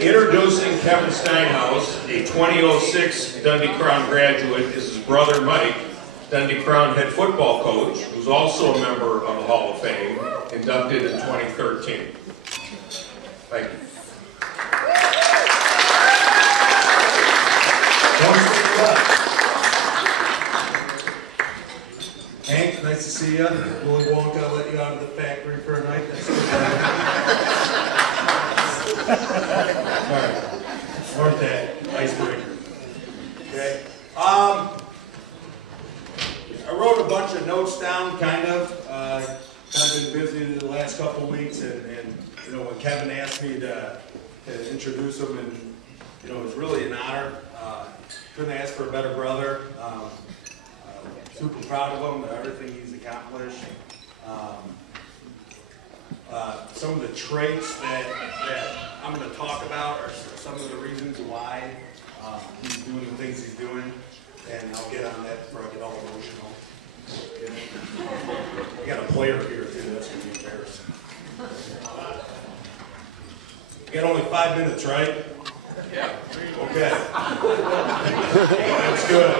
Introducing Kevin Steinhaus, a 2006 Dundee Crown graduate, is his brother Mike, Dundee Crown head football coach, who's also a member of the Hall of Fame, inducted in 2013. Thank you. Hank, nice to see you. Willy Wonka let you out of the factory for a night. That's good. All right. Aren't that icebreaker? Okay. I wrote a bunch of notes down, kind of. I've been busy the last couple of weeks, and you know, when Kevin asked me to introduce him, and you know, it was really an honor. Couldn't ask for a better brother. Super proud of him, everything he's accomplished. Some of the traits that I'm going to talk about are some of the reasons why he's doing the things he's doing, and I'll get on that before I get all emotional. I got a player here too, that's going to be embarrassing. You got only 5 minutes, right? Yeah. Okay. That's good.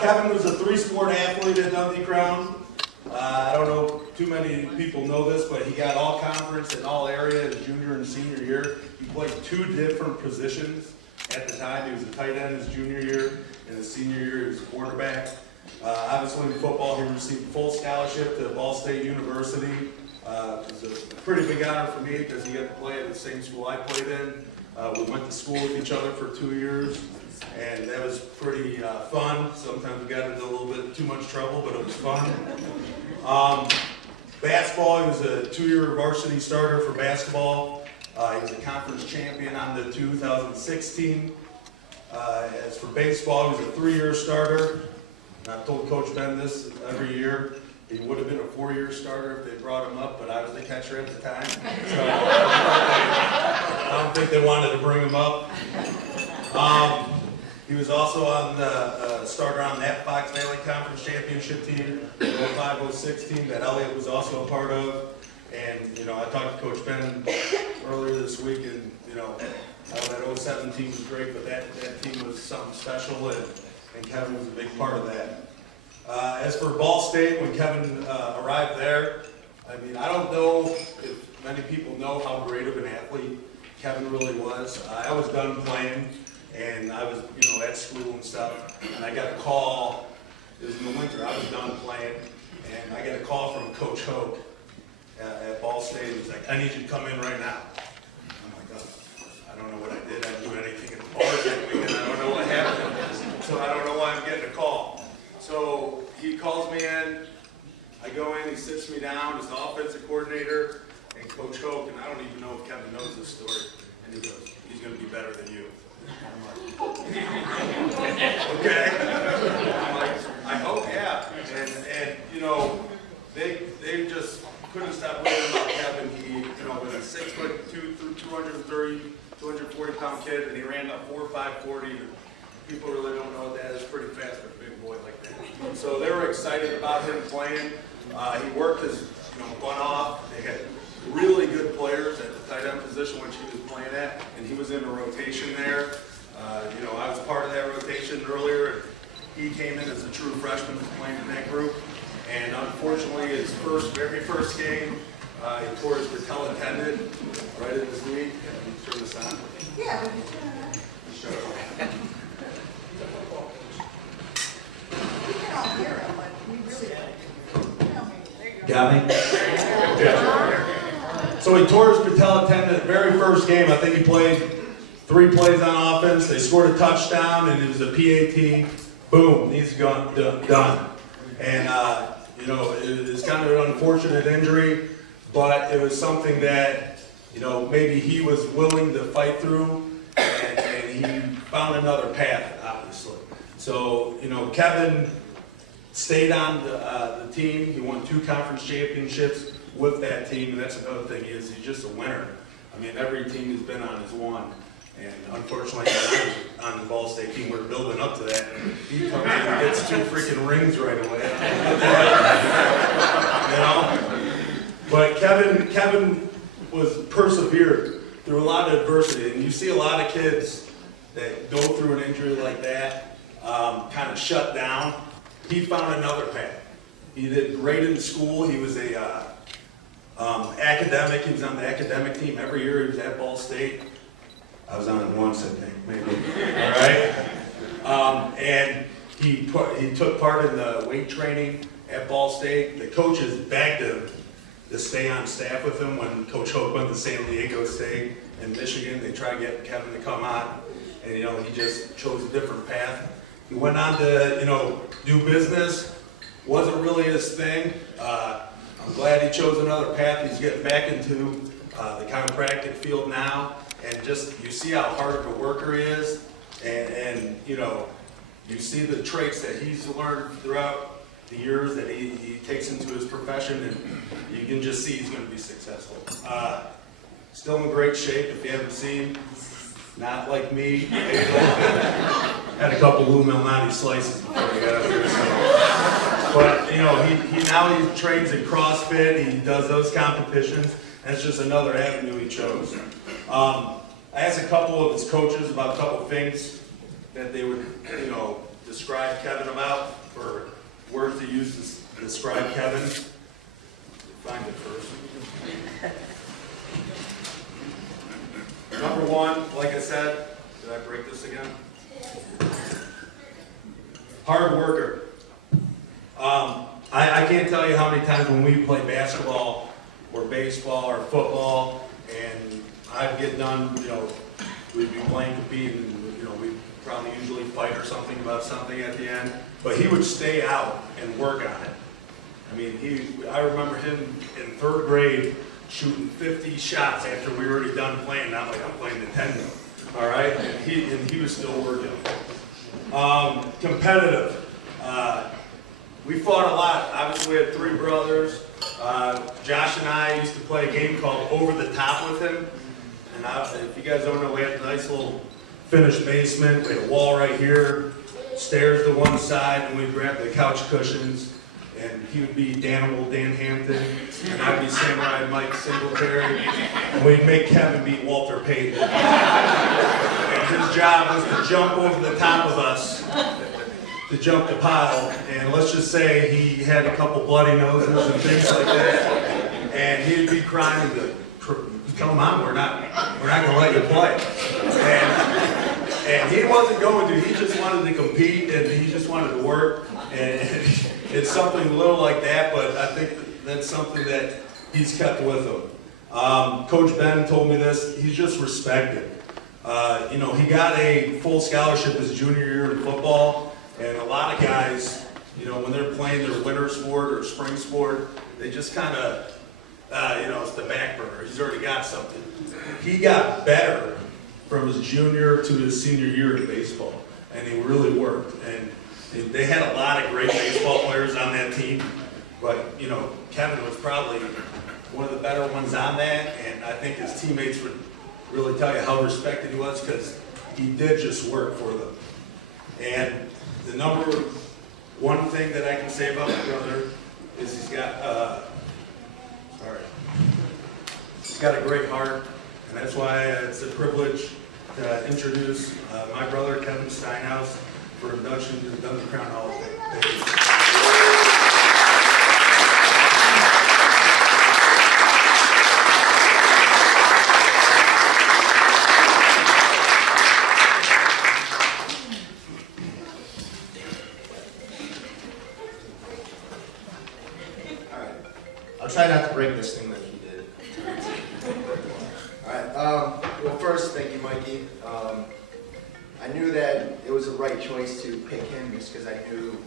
Kevin was a 3-sport athlete at Dundee Crown. I don't know too many people know this, but he got all conference and all area his junior and senior year. He played 2 different positions at the time. He was a tight end his junior year, and his senior year he was a quarterback. Obviously in football he received full scholarship to Ball State University. It was a pretty big honor for me because he got to play at the same school I played in. We went to school with each other for 2 years. And that was pretty fun. Sometimes we got into a little bit too much trouble, but it was fun. Basketball, he was a 2-year varsity starter for basketball. He was a conference champion on the 2016. As for baseball, he was a 3-year starter. And I've told Coach Ben this every year. He would have been a 4-year starter if they brought him up, but I was the catcher at the time. So I don't think they wanted to bring him up. He was also on the starter on that Fox Valley Conference Championship team, the 05-06 team that Elliott was also a part of. And, you know, I talked to Coach Ben earlier this week, and, you know, that 07 team was great, but that team was something special, and Kevin was a big part of that. As for Ball State, when Kevin arrived there, I mean, I don't know if many people know how great of an athlete Kevin really was. I was done playing. And I was, you know, at school and stuff, and I got a call. It was in the winter. I was done playing, and I got a call from Coach Hoke at Ball State. He's like, "I need you to come in right now." I'm like, "Oh, I don't know what I did. I didn't do anything in the bars that weekend. I don't know what happened, so I don't know why I'm getting a call." So he calls me in. I go in. He sits me down. He's the offensive coordinator, and Coach Hoke, and I don't even know if Kevin knows this story. And he goes, "He's going to be better than you." I'm like, okay. I'm like, I hope, yeah. And you know, they just couldn't stop worrying about Kevin. He, you know, was a 6'2", 240 pound kid, and he ran up 4.540. People really don't know what that is. Pretty fast for a big boy like that. So they were excited about him playing. He worked his, you know, butt off. They had really good players at the tight end position, which he was playing at, and he was in a rotation there. You know, I was part of that rotation earlier, and he came in as a true freshman playing in that group. And unfortunately, his very first game, he tore his patella tendon right in his knee. Can you turn this on? Yeah, we can turn it on. Shut up. We can all hear him, but we really don't. Got me? Yeah. So he tore his patella tendon the very first game. I think he played 3 plays on offense. They scored a touchdown, and it was a PAT. Boom, he's gone, done. And, you know, it's kind of an unfortunate injury, but it was something that, you know, maybe he was willing to fight through, and he found another path, obviously. So, you know, Kevin stayed on the team. He won 2 conference championships with that team, and that's another thing, he's just a winner. I mean, every team he's been on has won. And unfortunately, when I was on the Ball State team, we were building up to that. He comes in and gets 2 freaking rings right away. You know? But Kevin was persevered through a lot of adversity, and you see a lot of kids that go through an injury like that, kind of shut down. He found another path. He did great in school. He was a academic. He was on the academic team every year. He was at Ball State. I was on it once, I think, maybe. All right. And he took part in the weight training at Ball State. The coaches begged him to stay on staff with him when Coach Hoke went to San Diego State in Michigan. They tried to get Kevin to come on, and he just chose a different path. He went on to do business. Wasn't really his thing. I'm glad he chose another path. He's getting back into the chiropractic field now, and just you see how hard of a worker he is, and you see the traits that he's learned throughout the years that he takes into his profession, and you can just see he's going to be successful. Still in great shape. If you haven't seen, not like me. Had a couple Lou Malnati slices before I got up here. But he now trains in CrossFit. He does those competitions. And it's just another avenue he chose. I asked a couple of his coaches about a couple of things that they would describe Kevin about, for words to use to describe Kevin. Find it first. Number one, like I said, did I break this again? Hard worker. I can't tell you how many times when we play basketball or baseball or football, and I'd get done, we'd be playing, competing, and we'd probably usually fight or something about something at the end, but he would stay out and work on it. I mean, I remember him in third grade shooting 50 shots after we were already done playing. Not like I'm playing Nintendo, all right? And he was still working. Competitive. We fought a lot. Obviously, we had three brothers. Josh and I used to play a game called Over the Top with him. And if you guys don't know, we had a nice little finished basement. We had a wall right here, stairs to one side, and we'd grab the couch cushions. And he would be Danimal Dan Hampton, and I'd be Samurai Mike Singletary, and we'd make Kevin beat Walter Payton. And his job was to jump over the top of us, to jump the pile, and let's just say he had a couple bloody noses and things like that, and he'd be crying to come on, we're not gonna let you play. And he wasn't going to, he just wanted to compete, and he just wanted to work, and it's something a little like that, but I think that's something that he's kept with him. Coach Ben told me this, he's just respected. He got a full scholarship his junior year in football, and a lot of guys, when they're playing their winter sport or spring sport, they just kind of, it's the back burner. He's already got something. He got better from his junior to his senior year in baseball, and he really worked. And they had a lot of great baseball players on that team, but Kevin was probably one of the better ones on that, and I think his teammates would really tell you how respected he was because he did just work for them. And the number one thing that I can say about my brother is he's got a great heart, and that's why it's a privilege to introduce my brother Kevin Steinhaus for induction to the Dundee Crown Hall of Fame. Thank you. I'll try not to break this thing like he did. Alright, well first, thank you Mikey. I knew that it was the right choice to pick him just because I knew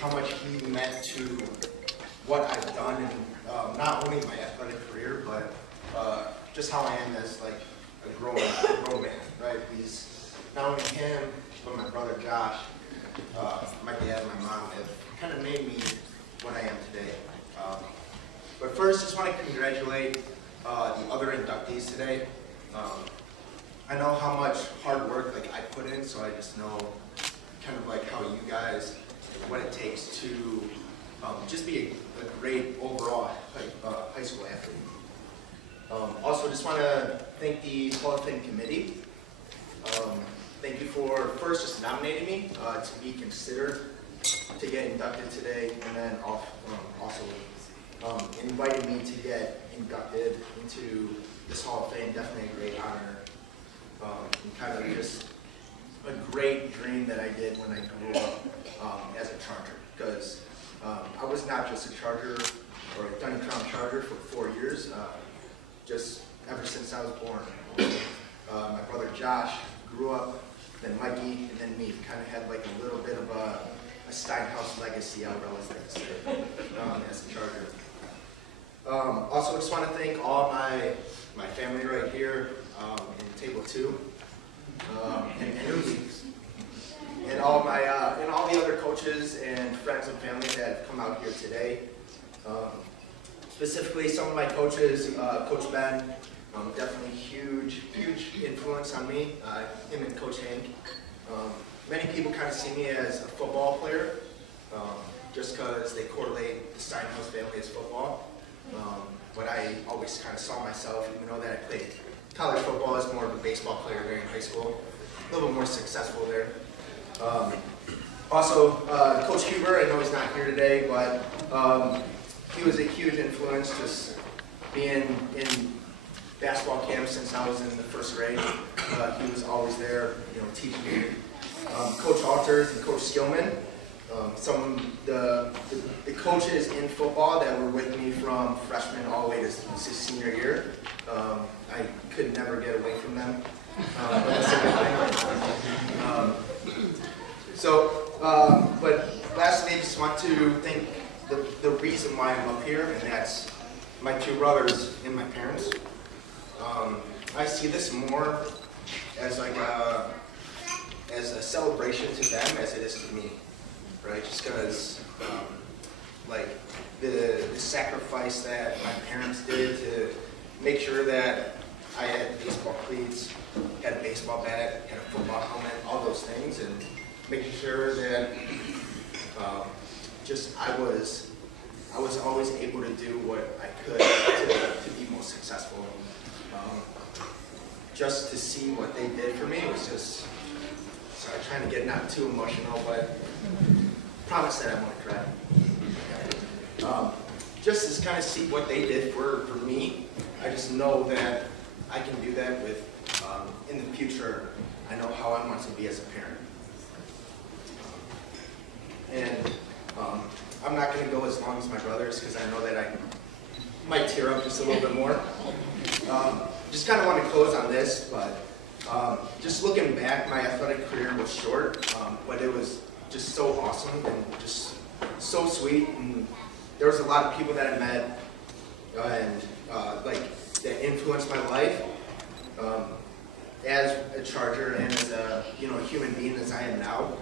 how much he meant to what I've done in not only my athletic career, but just how I am as like a grown man, right? He's not only him, but my brother Josh, my dad, my mom have kind of made me what I am today. But first, just want to congratulate the other inductees today. I know how much hard work I put in, so I just know kind of how you guys, what it takes to just be a great overall high school athlete. Also, just want to thank the Hall of Fame committee. Thank you for first just nominating me to be considered to get inducted today, and then also inviting me to get inducted into this Hall of Fame. Definitely a great honor, and kind of just a great dream that I did when I grew up as a Charger, because I was not just a Charger or a Dundee Crown Charger for 4 years, just ever since I was born. My brother Josh grew up, then Mikey, and then me. Kind of had like a little bit of a Steinhouse legacy, I would always like to say, as a Charger. Also, just want to thank all my family right here in Table 2, and all the other coaches and friends and family that have come out here today. Specifically, some of my coaches, Coach Ben, definitely huge influence on me. Him and Coach Hank. Many people kind of see me as a football player, just because they correlate the Steinhouse family as football. But I always kind of saw myself, even though that I played college football, as more of a baseball player there in high school. A little bit more successful there. Also, Coach Huber, I know he's not here today, but he was a huge influence, just being in basketball camp since I was in the first grade. He was always there, teaching me. Coach Alters and Coach Skillman, some of the coaches in football that were with me from freshman all the way to senior year. I could never get away from them. But lastly, I just want to thank the reason why I'm up here, and that's my 2 brothers and my parents. I see this more as like as a celebration to them as it is to me, right? Just because like the sacrifice that my parents did to make sure that I had baseball cleats, had a baseball bat, had a football helmet, all those things, and making sure that I was always able to do what I could to be most successful. Just to see what they did for me was just, sorry, trying to get not too emotional, but promise that I won't cry. Just to kind of see what they did for me, I just know that I can do that with, in the future, I know how I want to be as a parent. And I'm not going to go as long as my brothers because I know that I might tear up just a little bit more. Just kind of want to close on this, but just looking back, my athletic career was short, but it was just so awesome and just so sweet. And there was a lot of people that I met and that influenced my life as a Charger and as a human being as I am now.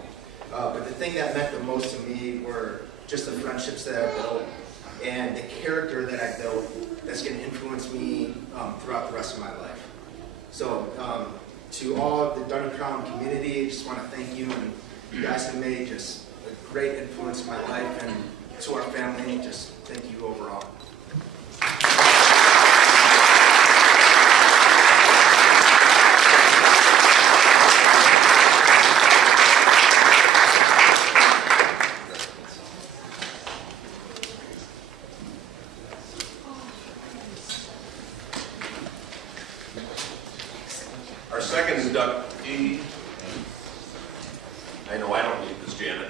But the thing that meant the most to me were just the friendships that I built and the character that I built that's going to influence me throughout the rest of my life. So to all the Dundee Crown community, I just want to thank you, and you guys have made just a great influence in my life, and to our family, just thank you overall. Our second inductee, I know I don't need this, Janet.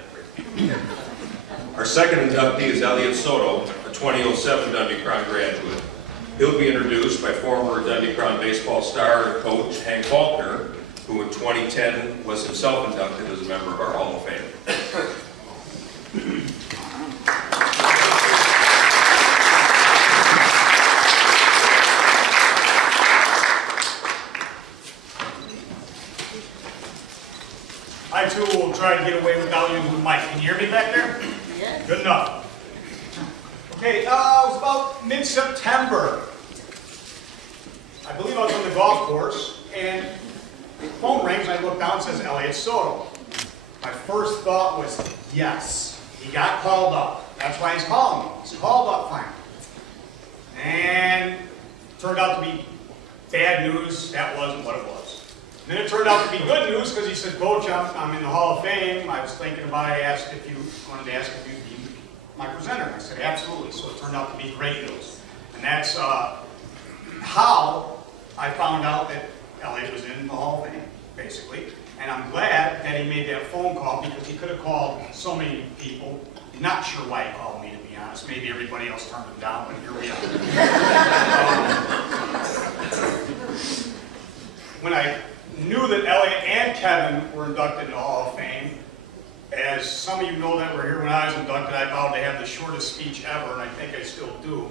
Our second inductee is Elliot Soto, a 2007 Dundee Crown graduate. He'll be introduced by former Dundee Crown baseball star and coach Hank Faulkner, who in 2010 was himself inducted as a member of our Hall of Fame. I too will try to get away without using the mic. Can you hear me back there? Yes. Good enough. Okay, it was about mid-September. I believe I was on the golf course, and the phone rings, and I look down, and it says Elliot Soto. My first thought was, yes, he got called up. That's why he's calling me. He's called up finally. And turned out to be bad news. That wasn't what it was. And then it turned out to be good news because he said, Coach, I'm in the Hall of Fame. I was thinking about it. I wanted to ask if you'd be my presenter. And I said, absolutely. So it turned out to be great news. And that's how I found out that Elliot was in the Hall of Fame, basically. And I'm glad that he made that phone call because he could have called so many people. Not sure why he called me, to be honest. Maybe everybody else turned him down, but here we are. When I knew that Elliot and Kevin were inducted into the Hall of Fame, as some of you know that were here when I was inducted, I vowed to have the shortest speech ever, and I think I still do.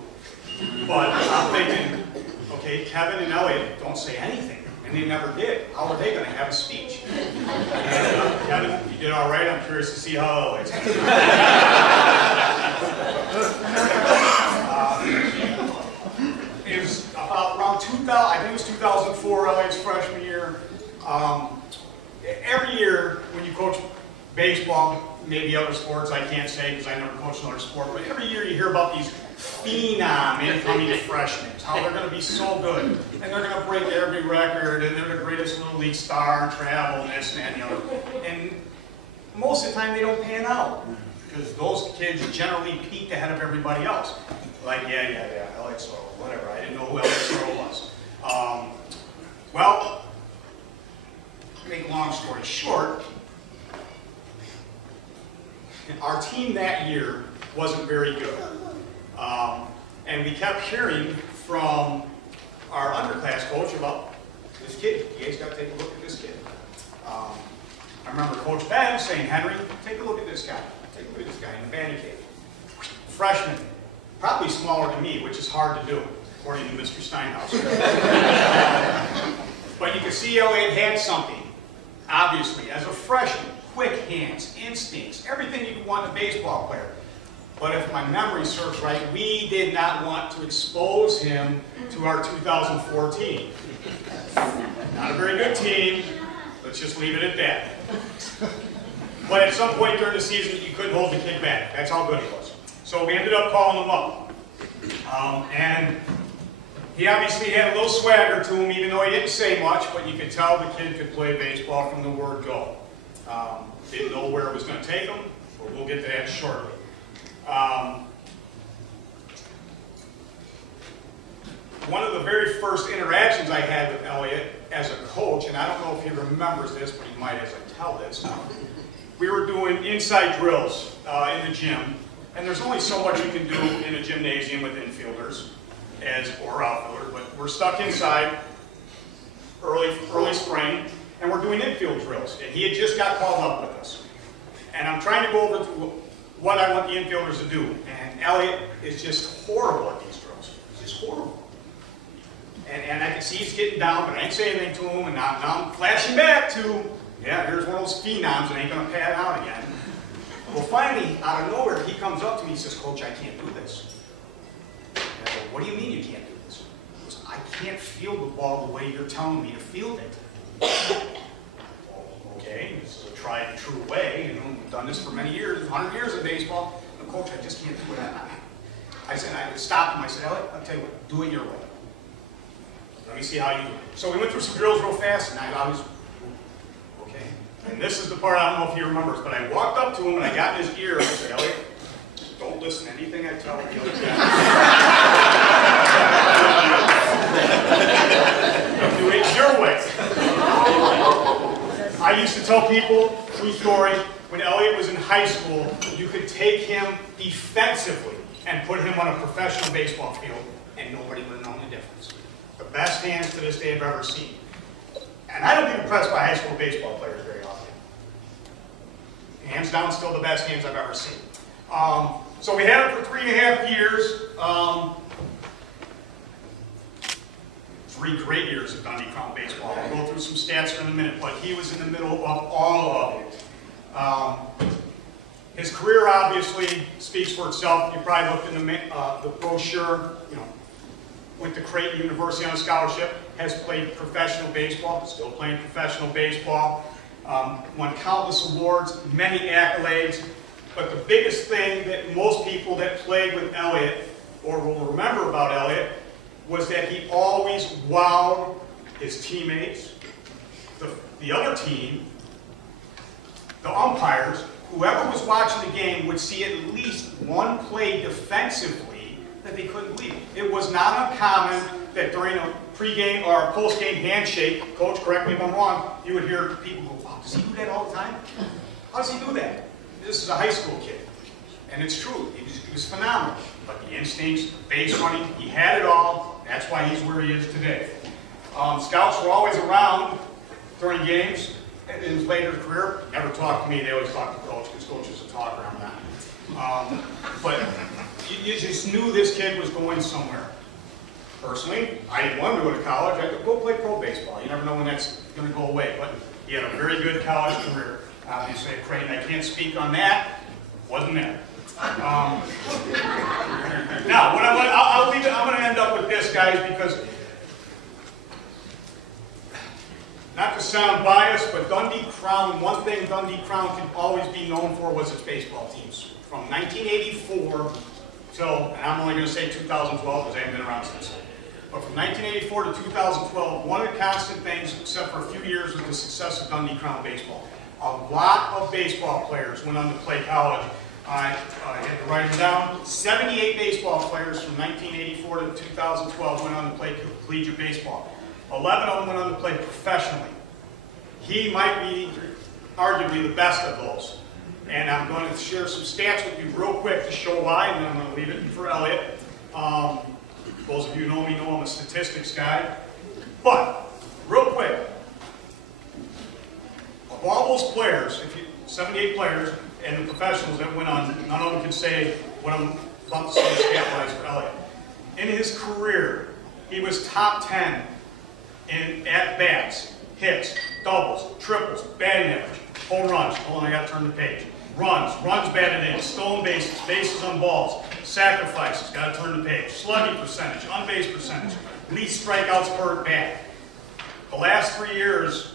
But I'm thinking, okay, Kevin and Elliot don't say anything, and they never did. How are they going to have a speech? And, Kevin, you did all right. I'm curious to see how Elliot's going to do. It was about around 2000, I think it was 2004, Elliot's freshman year. Every year when you coach baseball, maybe other sports, I can't say because I never coached another sport, but every year you hear about these phenom incoming freshmen, how they're going to be so good, and they're going to break every record, and they're the greatest little league star, and travel, and this, and that, and the other. And most of the time they don't pan out, because those kids generally peak ahead of everybody else. Like, yeah, Elliot Sorrell, whatever, I didn't know who Elliot Sorrell was. Well, to make a long story short, our team that year wasn't very good. And we kept hearing from our underclass coach about this kid. You guys got to take a look at this kid. I remember Coach Ben saying, Henry, take a look at this guy. Take a look at this guy in the bandit cave. Freshman, probably smaller than me, which is hard to do, according to Mr. Steinhaus. But you could see Elliot had something, obviously, as a freshman. Quick hands, instincts, everything you want in a baseball player. But if my memory serves right, we did not want to expose him to our 2014. Not a very good team. Let's just leave it at that. But at some point during the season, you couldn't hold the kid back. That's how good he was. So we ended up calling him up. And he obviously had a little swagger to him, even though he didn't say much, but you could tell the kid could play baseball from the word go. Didn't know where it was going to take him, but we'll get to that shortly. One of the very first interactions I had with Elliot as a coach, and I don't know if he remembers this, but he might as I tell this. We were doing inside drills in the gym, and there's only so much you can do in a gymnasium with infielders or outfielders, but we're stuck inside early spring, and we're doing infield drills, and he had just got called up with us. And I'm trying to go over to what I want the infielders to do, and Elliot is just horrible at these drills. He's just horrible. And I can see he's getting down, but I ain't saying anything to him, and now I'm flashing back to, yeah, here's one of those phenoms that ain't going to pad out again. Well, finally, out of nowhere, he comes up to me and says, Coach, I can't do this. And I go, what do you mean you can't do this? He goes, I can't field the ball the way you're telling me to field it. Well, okay, this is a tried and true way. You know, we've done this for many years, 100 years in baseball. But Coach, I just can't do it. I stopped him. I said, Elliot, I'll tell you what, do it your way. Let me see how you do it. So we went through some drills real fast, and I was, okay. And this is the part I don't know if he remembers, but I walked up to him and I got in his ear and I said, Elliot, don't listen to anything I tell you. Do it your way. I used to tell people, true story, when Elliot was in high school, you could take him defensively and put him on a professional baseball field, and nobody would have known the difference. The best hands to this day I've ever seen. And I don't get impressed by high school baseball players very often. Hands down, still the best hands I've ever seen. So we had it for 3.5 years. 3 great years of Dundee Crown baseball. I'll go through some stats in a minute, but he was in the middle of all of it. His career obviously speaks for itself. You probably looked in the brochure, you know, went to Creighton University on a scholarship, has played professional baseball, still playing professional baseball, won countless awards, many accolades, but the biggest thing that most people that played with Elliot or will remember about Elliot was that he always wowed his teammates, the other team, the umpires, whoever was watching the game would see at least one play defensively that they couldn't believe. It was not uncommon that during a pregame or a postgame handshake, coach, correct me if I'm wrong, you would hear people go, wow, does he do that all the time? How does he do that? This is a high school kid. And it's true, he was phenomenal. But the instincts, base running, he had it all. That's why he's where he is today. Scouts were always around during games in his later career. Never talked to me, they always talked to coach, because coach is a talker, I'm not. But you just knew this kid was going somewhere. Personally, I didn't want him to go to college. I could go play pro baseball. You never know when that's going to go away. But he had a very good college career. Obviously at Creighton, I can't speak on that. Wasn't there. Now, I'll leave it. I'm going to end up with this, guys, because not to sound biased, but Dundee Crown, one thing Dundee Crown could always be known for was its baseball teams. From 1984 till, and I'm only going to say 2012 because I haven't been around since. But from 1984 to 2012, one of the constant things, except for a few years, was the success of Dundee Crown baseball. A lot of baseball players went on to play college. I had to write them down. 78 baseball players from 1984 to 2012 went on to play collegiate baseball. 11 of them went on to play professionally. He might be arguably the best of those. And I'm going to share some stats with you real quick to show why, and then I'm going to leave it for Elliot. Those of you who know me know I'm a statistics guy. But, real quick, of all those players, 78 players, and the professionals that went on, none of them can say what I'm about to say stat-wise for Elliot. In his career, he was top 10 in at-bats, hits, doubles, triples, batting average, home runs. Hold on, I got to turn the page. Runs batted in, stolen bases, bases on balls, sacrifices, got to turn the page. Slugging percentage, on-base percentage, least strikeouts per at-bat. The last 3 years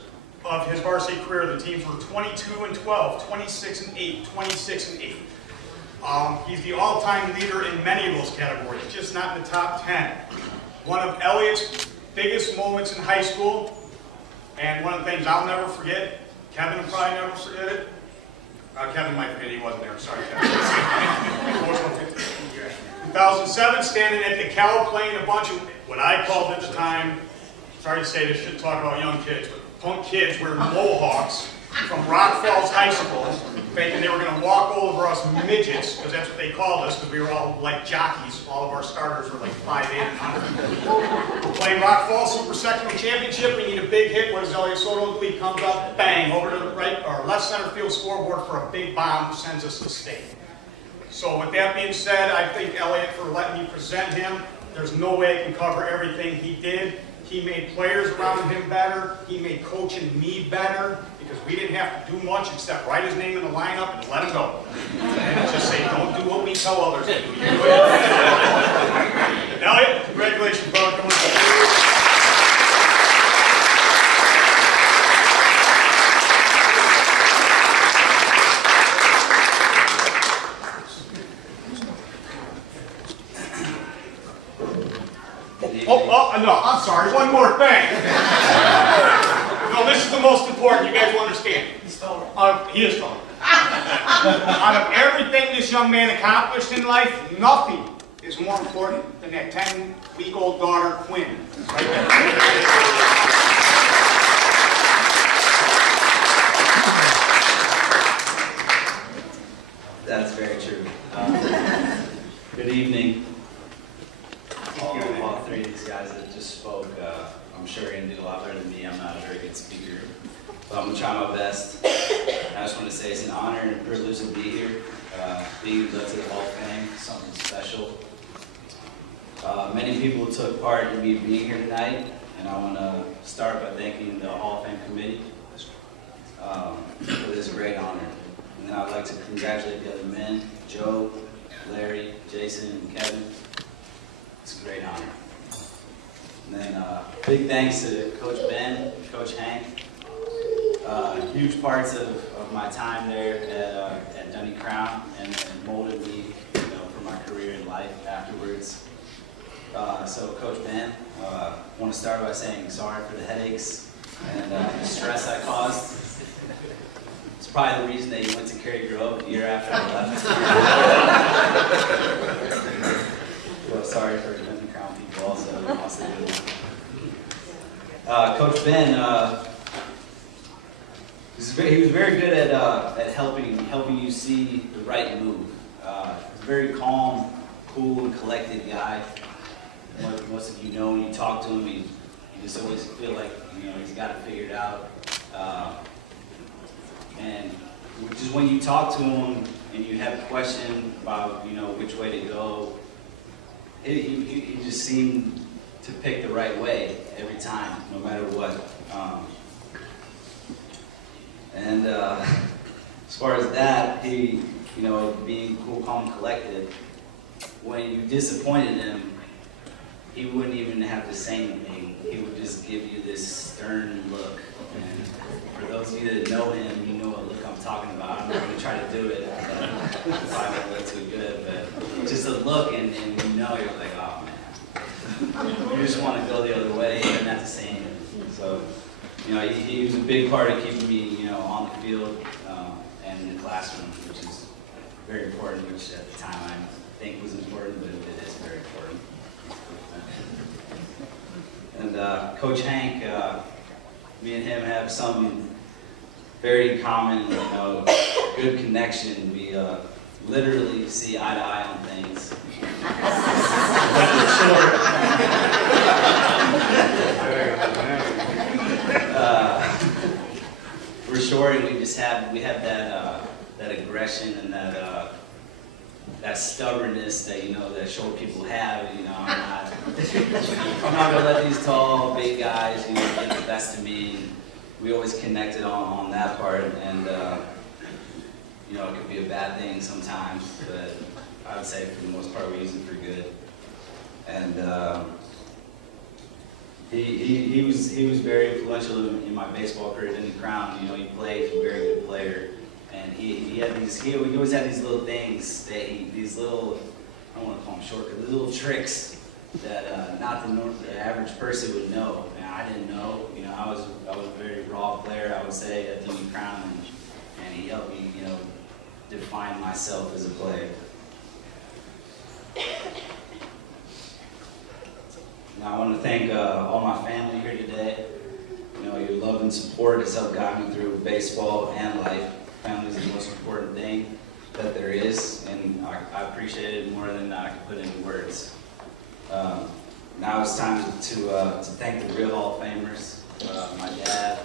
of his varsity career, the teams were 22-12, 26-8, 26-8. He's the all-time leader in many of those categories, just not in the top 10. One of Elliot's biggest moments in high school, and one of the things I'll never forget, Kevin will probably never forget it. Kevin might forget, he wasn't there, sorry Kevin. 2007, standing at the Cal playing a bunch of what I called at the time, sorry to say this, shouldn't talk about young kids, but punk kids wearing mohawks from Rock Falls High School, thinking they were going to walk over us midgets, because that's what they called us, because we were all like jockeys. All of our starters were like 5'8" and under. We're playing Rock Falls Super Sectional Championship. We need a big hit. What does Elliot Soto do? He comes up, bang, over to the right or left center field scoreboard for a big bomb, sends us to state. So with that being said, I thank Elliot for letting me present him. There's no way I can cover everything he did. He made players around him better. He made coaching me better because we didn't have to do much except write his name in the lineup and let him go. And just say, don't do what we tell others to do. You do it. Elliot, congratulations, brother. Come on. No, I'm sorry, one more thing. No, this is the most important, you guys will understand. He's stoned. He is stoned. Out of everything this young man accomplished in life, nothing is more important than that 10-week-old daughter, Quinn. Right there. That's very true. Good evening. All three of these guys that just spoke, I'm sure you're going to do a lot better than me. I'm not a very good speaker, but I'm going to try my best. I just want to say it's an honor and a privilege to be here. Being elected to the Hall of Fame, something special. Many people took part in me being here tonight, and I want to start by thanking the Hall of Fame committee for this great honor. And then I'd like to congratulate the other men, Joe, Larry, Jason, and Kevin. It's a great honor. And then big thanks to Coach Ben, Coach Hank. Huge parts of my time there at Dundee Crown and molded me for my career in life afterwards. So Coach Ben, I want to start by saying sorry for the headaches and the stress I caused. It's probably the reason that you went to Cary Grove the year after I left. Well, sorry for the Dundee Crown people also. Coach Ben, he was very good at helping you see the right move. He's a very calm, cool, and collected guy. Most of you know when you talk to him, you just always feel like he's got it figured out. And just when you talk to him and you have a question about which way to go, he just seemed to pick the right way every time, no matter what. And as far as that, he, being cool, calm, collected, when you disappointed him, he wouldn't even have to say anything. He would just give you this stern look. And for those of you that know him, you know what look I'm talking about. I'm not going to try to do it. Probably won't look too good, but just a look, and you're like, oh man. You just want to go the other way and not to say anything. So, he was a big part of keeping me, on the field and in the classroom, which is very important, which at the time I think was important, but it is very important. And Coach Hank, me and him have some very common, good connection. We literally see eye to eye on things. We're short, and we have that aggression and that stubbornness that that short people have. I'm not gonna let these tall, big guys get the best of me. And we always connected on that part, and it could be a bad thing sometimes, but I would say for the most part we use it for good. And he was very influential in my baseball career. Dundee Crown, he played, he's a very good player. And he always had these little things these little, I don't want to call them shortcuts, little tricks that not the average person would know. And I didn't know. I was a very raw player, I would say, at Dundee Crown, and he helped me, define myself as a player. Now I want to thank all my family here today. Your love and support has helped guide me through baseball and life. Family is the most important thing that there is, and I appreciate it more than I could put into words. Now it's time to thank the real Hall of Famers, my dad,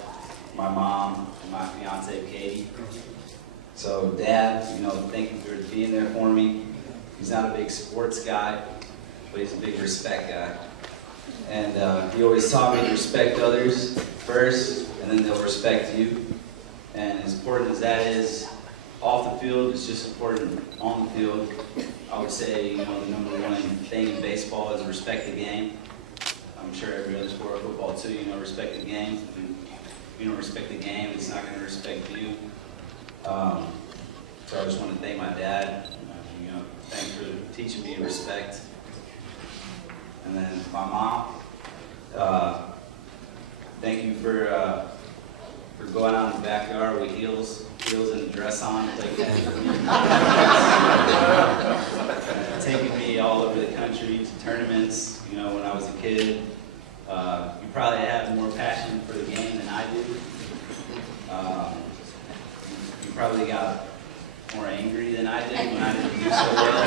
my mom, and my fiance Katie. So Dad, thank you for being there for me. He's not a big sports guy, but he's a big respect guy. And he always taught me to respect others first, and then they'll respect you. And as important as that is off the field, it's just important on the field. I would say, the number one thing in baseball is respect the game. I'm sure every other sport, football too, respect the game. If you don't respect the game, it's not going to respect you. So I just want to thank my dad. Thanks for teaching me respect. And then my mom, thank you for going out in the backyard with heels and a dress on, taking me all over the country to tournaments. When I was a kid, you probably have more passion for the game than I do. You probably got more angry than I did when I didn't do so well.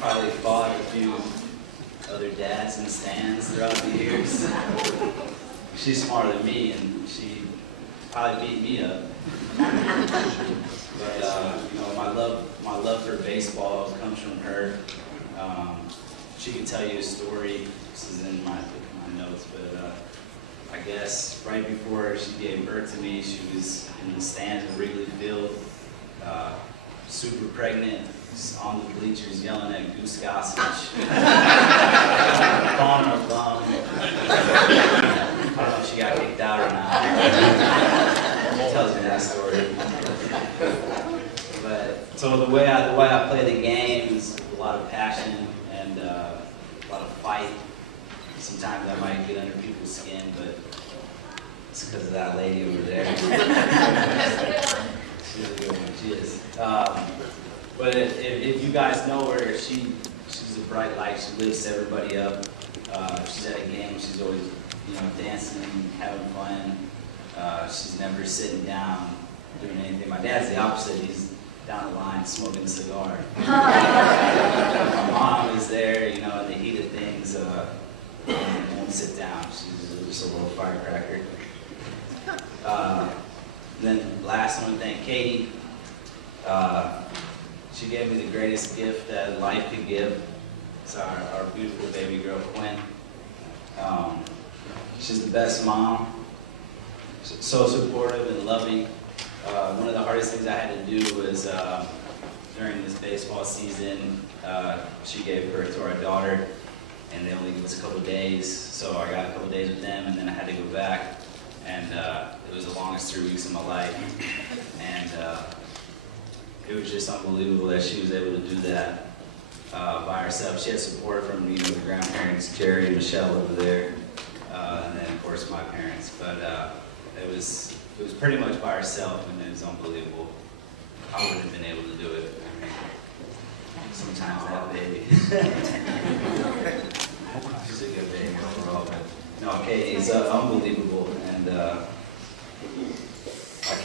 Probably fought a few other dads in the stands throughout the years. She's smarter than me, and she probably beat me up. But my love for baseball comes from her. She can tell you a story. This is in my notes, but I guess right before she gave birth to me, she was in the stands at Wrigley Field, super pregnant, on the bleachers yelling at Goose Gossage. Calling her bum. I don't know if she got kicked out or not. She tells me that story. But so the way I play the game is a lot of passion, and a lot of fight. Sometimes I might get under people's skin, but it's because of that lady over there. She's a good one, she is. But if you guys know her, she's a bright light. She lifts everybody up. She's at a game, she's always, dancing, having fun. She's never sitting down doing anything. My dad's the opposite. He's down the line smoking a cigar. My mom is there, in the heat of things, won't sit down. She's just a little firecracker. Then last, I want to thank Katie. She gave me the greatest gift that life could give. It's our beautiful baby girl, Quinn. She's the best mom. She's so supportive and loving. One of the hardest things I had to do was during this baseball season, she gave birth to our daughter, and they only gave us a couple days, so I got a couple days with them, and then I had to go back, and it was the longest 3 weeks of my life, and it was just unbelievable that she was able to do that by herself. She had support from the grandparents, Jerry and Michelle over there, and then of course my parents, but it was pretty much by herself, and it was unbelievable. I wouldn't have been able to do it. I mean, sometimes that baby. She's a good baby overall, but no, Katie is unbelievable, and I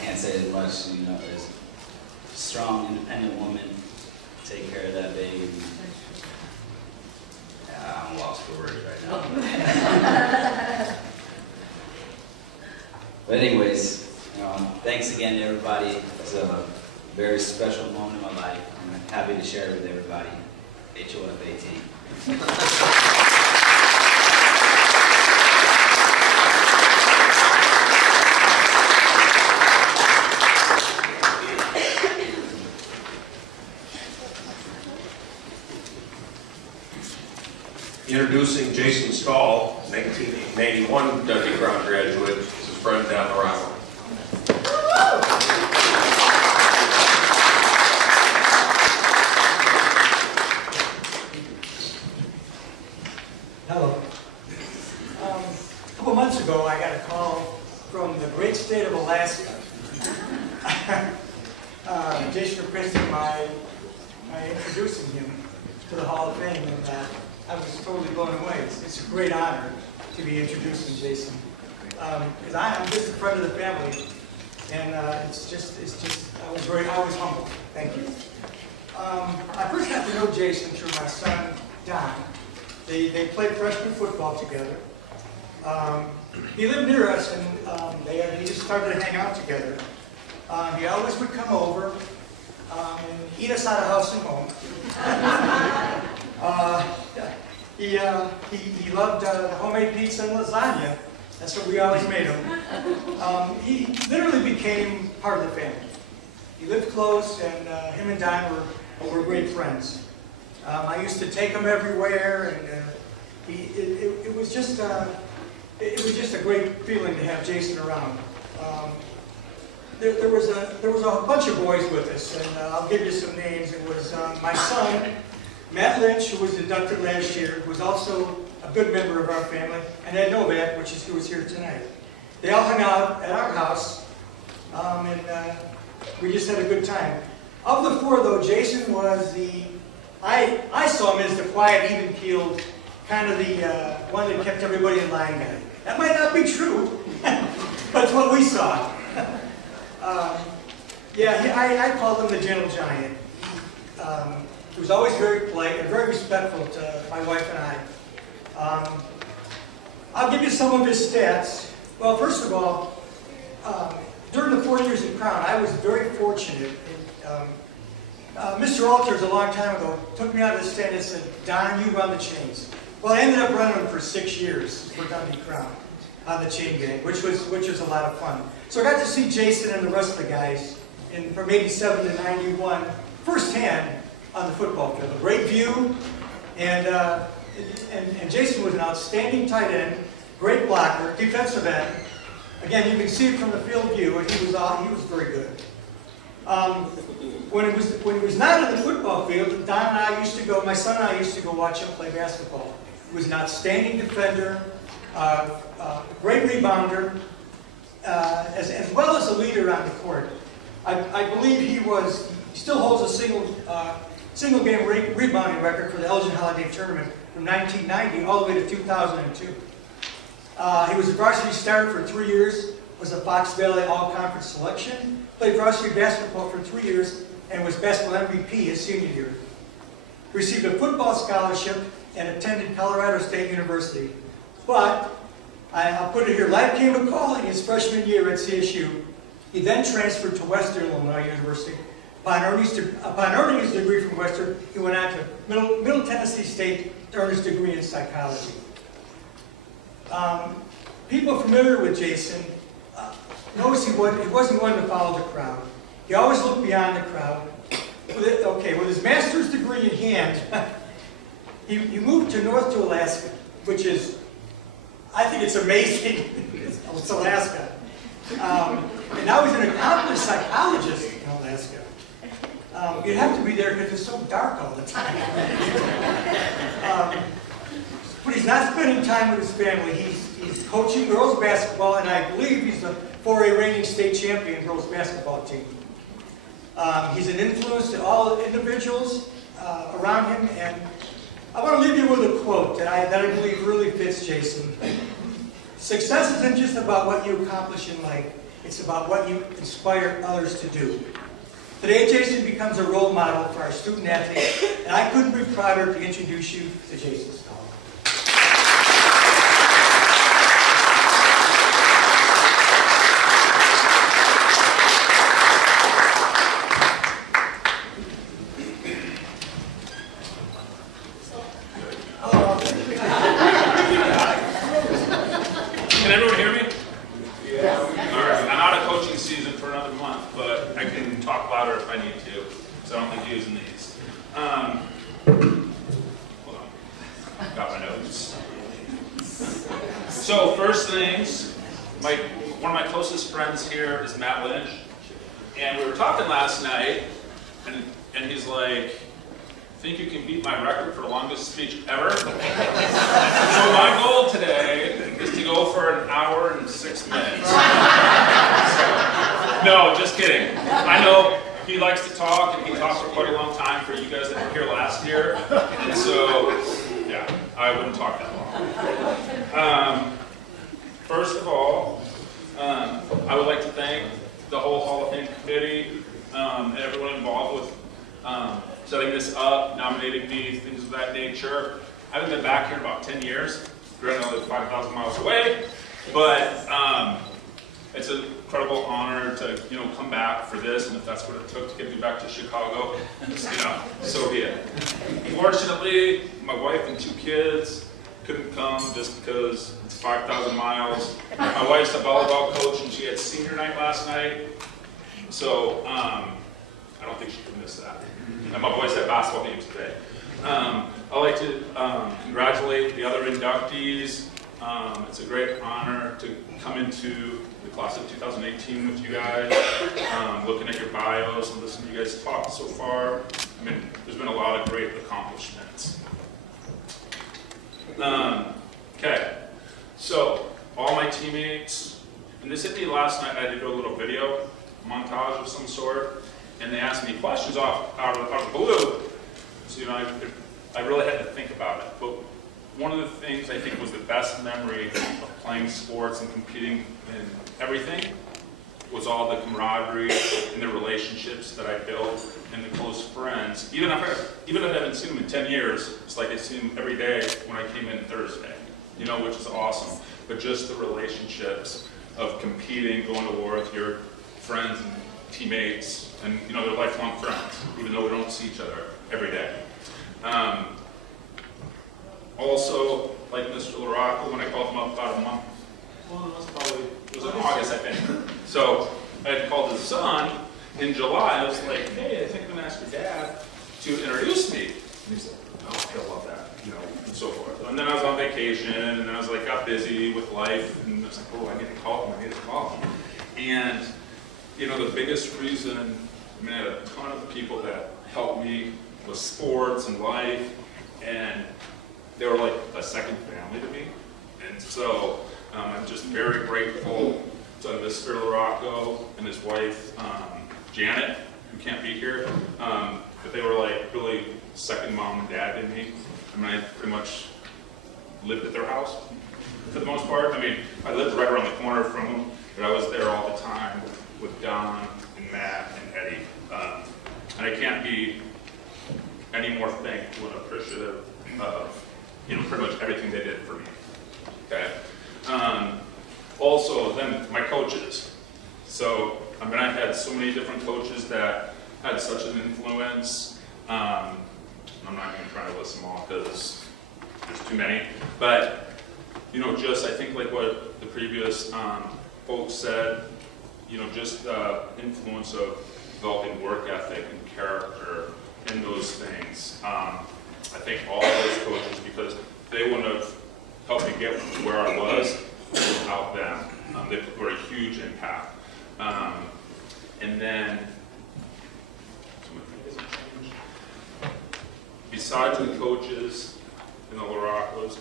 can't say as much. As a strong, independent woman, take care of that baby. I'm lost for words right now. But anyways, thanks again to everybody. It's a very special moment in my life. I'm happy to share it with everybody. HOF 18. Introducing Jason Stahl, 1991 Dundee Crown graduate. This is his friend down the aisle. Hello. A couple months ago, I got a call from the great state of Alaska. Jason requested my introducing him to the Hall of Fame, and I was totally blown away. It's a great honor to be introducing Jason, because I'm just a friend of the family, and it's just I was humbled. Thank you. I first got to know Jason through my son Don. They played freshman football together. He lived near us, and they just started to hang out together. He always would come over and eat us out of house and home. He loved homemade pizza and lasagna. That's what we always made him. He literally became part of the family. He lived close, and him and Don were great friends. I used to take him everywhere, and it was just a great feeling to have Jason around. There was a bunch of boys with us, and I'll give you some names. It was my son, Matt Lynch, who was inducted last year, who was also a good member of our family, and Ed Novak, who was here tonight. They all hung out at our house, and we just had a good time. Of the four, though, Jason was I saw him as the quiet, even-keeled, kind of the one that kept everybody in line guy. That might not be true, but it's what we saw. I called him the gentle giant. He was always very polite and very respectful to my wife and I. I'll give you some of his stats. Well, first of all, during the 4 years at Crown, I was very fortunate. Mr. Alters, a long time ago, took me out of the stand and said, "Don, you run the chains." Well, I ended up running them for 6 years for Dundee Crown on the chain gang, which was a lot of fun. So I got to see Jason and the rest of the guys from 87 to 91 firsthand on the football field. A great view, and Jason was an outstanding tight end, great blocker, defensive end. Again, you can see it from the field view, and he was very good. When he was not in the football field, Don and I used to go, my son and I used to go watch him play basketball. He was an outstanding defender, great rebounder, as well as a leader on the court. I believe he still holds a single game rebounding record for the Elgin Holiday Tournament from 1990 all the way to 2002. He was a varsity starter for 3 years, was a Fox Valley All-Conference selection, played varsity basketball for 3 years, and was basketball MVP his senior year. He received a football scholarship and attended Colorado State University. But, I'll put it here, life came a calling his freshman year at CSU. He then transferred to Western Illinois University. Upon earning his degree from Western, he went on to Middle Tennessee State to earn his degree in psychology. People familiar with Jason notice he wasn't one to follow the crowd. He always looked beyond the crowd. With his master's degree in hand, he moved to North Alaska, which is, I think it's amazing. It's Alaska. And now he's an accomplished psychologist in Alaska. You'd have to be there because it's so dark all the time. But he's not spending time with his family. He's coaching girls basketball, and I believe he's the 4A reigning state champion girls basketball team. He's an influence to all individuals around him, and I want to leave you with a quote that I believe really fits Jason. Success isn't just about what you accomplish in life, it's about what you inspire others to do. Today, Jason becomes a role model for our student athletes, and I couldn't be prouder to introduce you to Jason Stahl. Can everyone hear me? Yeah. All right. I'm out of coaching season for another month, but I can talk louder if I need to, because I don't think you're using these. Hold on. Got my notes. So first things, one of my closest friends here is Matt Lynch, and we were talking last night, and he's like, think you can beat my record for the longest speech ever? So my goal today is to go for an hour and 6 minutes. No, just kidding. I know he likes to talk, and he talked for quite a long time for you guys that were here last year. And so, yeah, I wouldn't talk that long. First of all, I would like to thank the whole Hall of Fame committee and everyone involved with setting this up, nominating me, things of that nature. I haven't been back here in about 10 years. Granted, I live 5,000 miles away, but it's an incredible honor to come back for this, and if that's what it took to get me back to Chicago, so be it. Fortunately, my wife and 2 kids couldn't come just because it's 5,000 miles. My wife's a volleyball coach, and she had senior night last night, so I don't think she could miss that. And my boys had basketball games today. I'd like to congratulate the other inductees. It's a great honor to come into the class of 2018 with you guys, looking at your bios and listening to you guys talk so far. I mean, there's been a lot of great accomplishments. Okay, so all my teammates, and this hit me last night, I had to do a little video montage of some sort, and they asked me questions out of the blue, so I really had to think about it. But one of the things I think was the best memory of playing sports and competing in everything was all the camaraderie and the relationships that I built and the close friends. Even if I haven't seen them in 10 years, it's like I see them every day when I came in Thursday, which is awesome. But just the relationships of competing, going to war with your friends and teammates, and they're lifelong friends, even though we don't see each other every day. Also, like Mr. LaRocco, when I called him up about a month, it was in August, I think. So I had called his son in July. I was like, hey, I think I'm going to ask your dad to introduce me. And he said, oh, he'll love that, and so forth. And then I was on vacation, and I was like, got busy with life, and I was like, oh, I need to call him. And, the biggest reason, I had a ton of people that helped me with sports and life, and they were like a second family to me. And so I'm just very grateful to Mr. LaRocco and his wife, Janet, who can't be here. But they were like really second mom and dad to me. I mean, I pretty much lived at their house for the most part. I mean, I lived right around the corner from them, but I was there all the time with Don and Matt and Eddie. And I can't be any more thankful and appreciative of, pretty much everything they did for me. Okay. Also, then my coaches. So, I mean, I had so many different coaches that had such an influence. I'm not even trying to list them all because there's too many. But, just I think like what the previous folks said, just the influence of developing work ethic and character and those things. I think all those coaches, because they wouldn't have helped me get to where I was without them. They were a huge impact. And then, besides the coaches and the LaRoccos,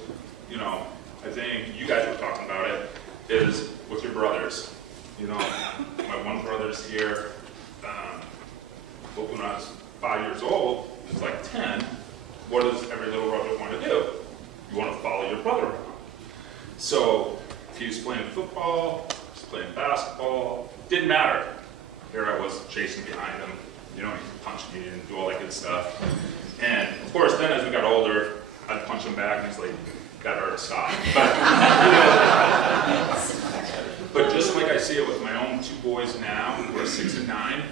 I think you guys were talking about it, is with your brothers. My one brother's here, but when I was 5 years old, he was like 10, what does every little brother want to do? You want to follow your brother around. So if he was playing football, he was playing basketball, didn't matter. Here I was chasing behind him, he'd punch me and do all that good stuff. And of course, then as we got older, I'd punch him back and he's like, that hurt, stop. But just like I see it with my own two boys now, who are 6 and 9,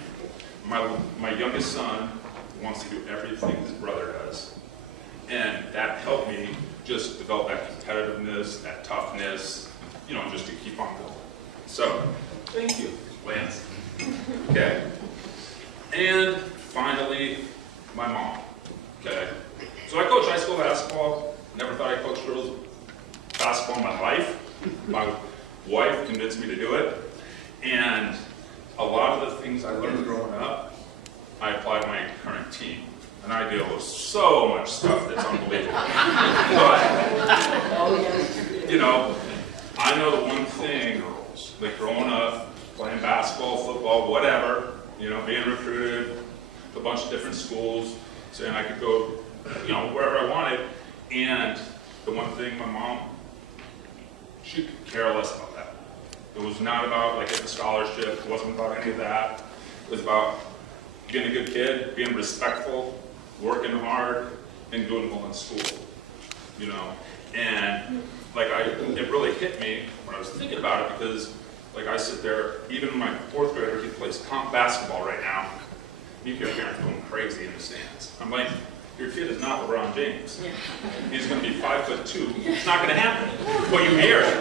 my youngest son wants to do everything his brother does. And that helped me just develop that competitiveness, that toughness, just to keep on going. So, thank you, Lance. Okay. And finally, my mom. Okay. So I coach high school basketball. Never thought I'd coach girls basketball in my life. My wife convinced me to do it. And a lot of the things I learned growing up, I applied to my current team. And I deal with so much stuff that's unbelievable. But, I know the one thing, like growing up, playing basketball, football, whatever, being recruited to a bunch of different schools, saying I could go, wherever I wanted. And the one thing my mom, she could care less about that. It was not about like a scholarship, it wasn't about any of that. It was about being a good kid, being respectful, working hard, and doing well in school, And it really hit me when I was thinking about it because I sit there, even my 4th grader, he plays comp basketball right now. You hear parents going crazy in the stands. I'm like, your kid is not LeBron James. He's going to be 5'2". It's not going to happen. But you hear it.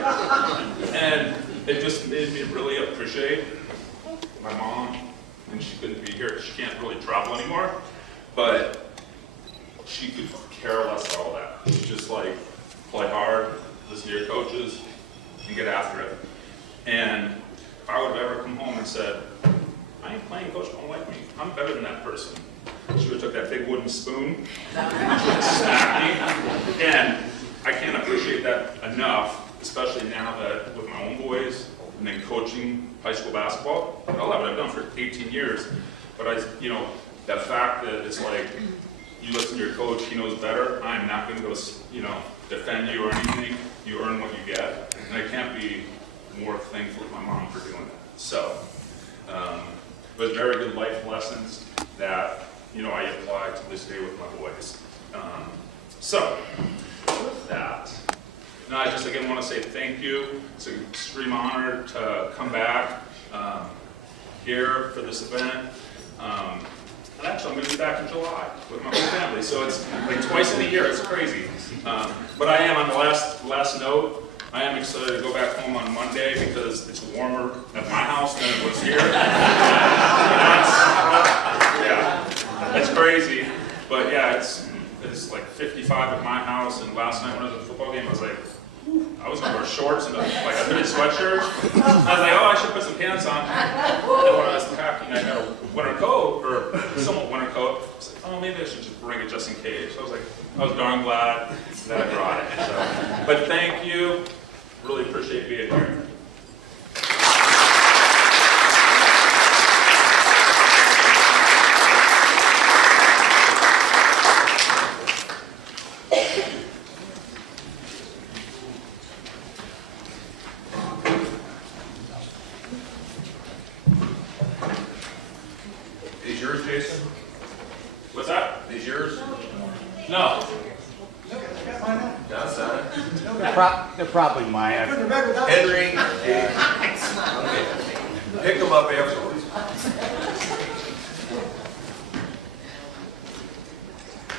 And it just made me really appreciate my mom. And she couldn't be here. She can't really travel anymore. But she could care less about all that. She's just like, play hard, listen to your coaches, and get after it. And if I would have ever come home and said, I ain't playing, coach don't like me, I'm better than that person, she would have took that big wooden spoon, smacked me. And I can't appreciate that enough, especially now that with my own boys, and then coaching high school basketball, all that I've done for 18 years. But that fact that it's like, you listen to your coach, he knows better, I'm not going to go, defend you or anything. You earn what you get. And I can't be more thankful to my mom for doing that. So, it was very good life lessons that, I apply to this day with my boys. So, with that, I just again want to say thank you. It's an extreme honor to come back here for this event. And actually, I'm going to be back in July with my whole family, so it's like twice in a year. It's crazy. But I am, on the last note, I am excited to go back home on Monday because it's warmer at my house than it was here. It's crazy. But yeah, it's like 55 at my house, and last night when I was at the football game, I was like, I was going to wear shorts and a hooded sweatshirt. I was like, I should put some pants on. And when I was packing, I got a winter coat, or somewhat winter coat. I was like, oh, maybe I should just bring it just in case. I was darn glad that I brought it. So, but thank you. Really appreciate being here. These yours, Jason? What's that? These yours? No. John's on it. They're probably mine. Henry, okay. Pick them up afterwards.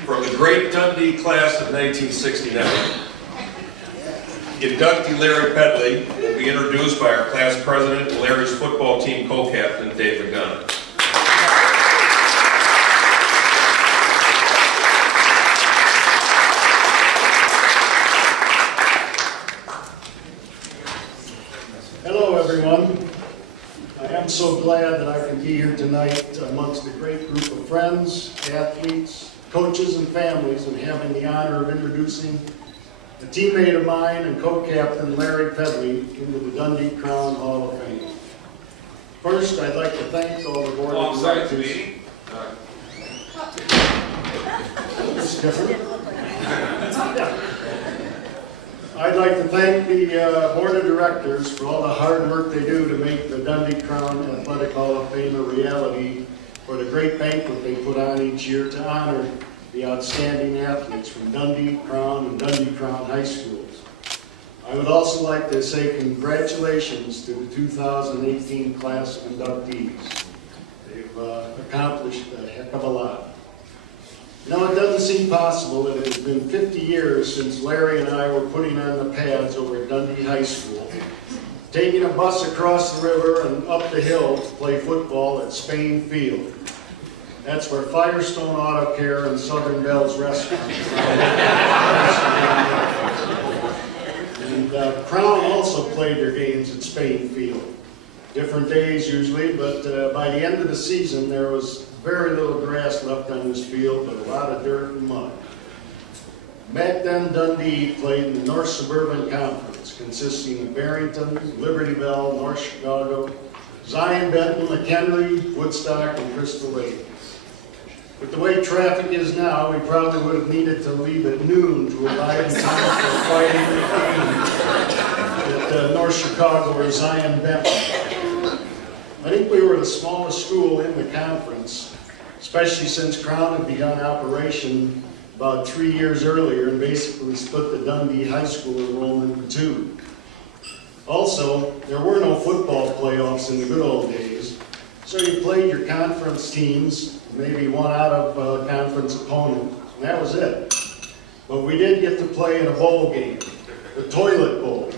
From the great Dundee class of 1969, inductee Larry Pedley will be introduced by our class president and Larry's football team co-captain, Dave McDonough. Hello, everyone. I am so glad that I can be here tonight amongst a great group of friends, athletes, coaches, and families, and having the honor of introducing a teammate of mine and co-captain, Larry Pedley, into the Dundee Crown Hall of Fame. First, I'd like to thank all the board of directors. meeting. It's different. I'd like to thank the Board of Directors for all the hard work they do to make the Dundee Crown Athletic Hall of Fame a reality, for the great banquet they put on each year to honor the outstanding athletes from Dundee, Crown, and Dundee Crown High Schools. I would also like to say congratulations to the 2018 class of inductees. They've accomplished a heck of a lot. You know, it doesn't seem possible that it has been 50 years since Larry and I were putting on the pads over at Dundee High School, taking a bus across the river and up the hill to play football at Spain Field. That's where Firestone Auto Care and Southern Bell's Restaurant is. And Crown also played their games at Spain Field. Different days usually, but by the end of the season there was very little grass left on this field, but a lot of dirt and mud. Back then, Dundee played in the North Suburban Conference, consisting of Barrington, Liberty Bell, North Chicago, Zion, Benton, McHenry, Woodstock, and Crystal Lake. With the way traffic is now, we probably would have needed to leave at noon to arrive in time for Friday at North Chicago or Zion, Benton. I think we were the smallest school in the conference, especially since Crown had begun operation about 3 years earlier and basically split the Dundee High School enrollment in two. Also, there were no football playoffs in the good old days, so you played your conference teams, maybe one out of conference opponent, and that was it. But we did get to play in a bowl game, the Toilet Bowl.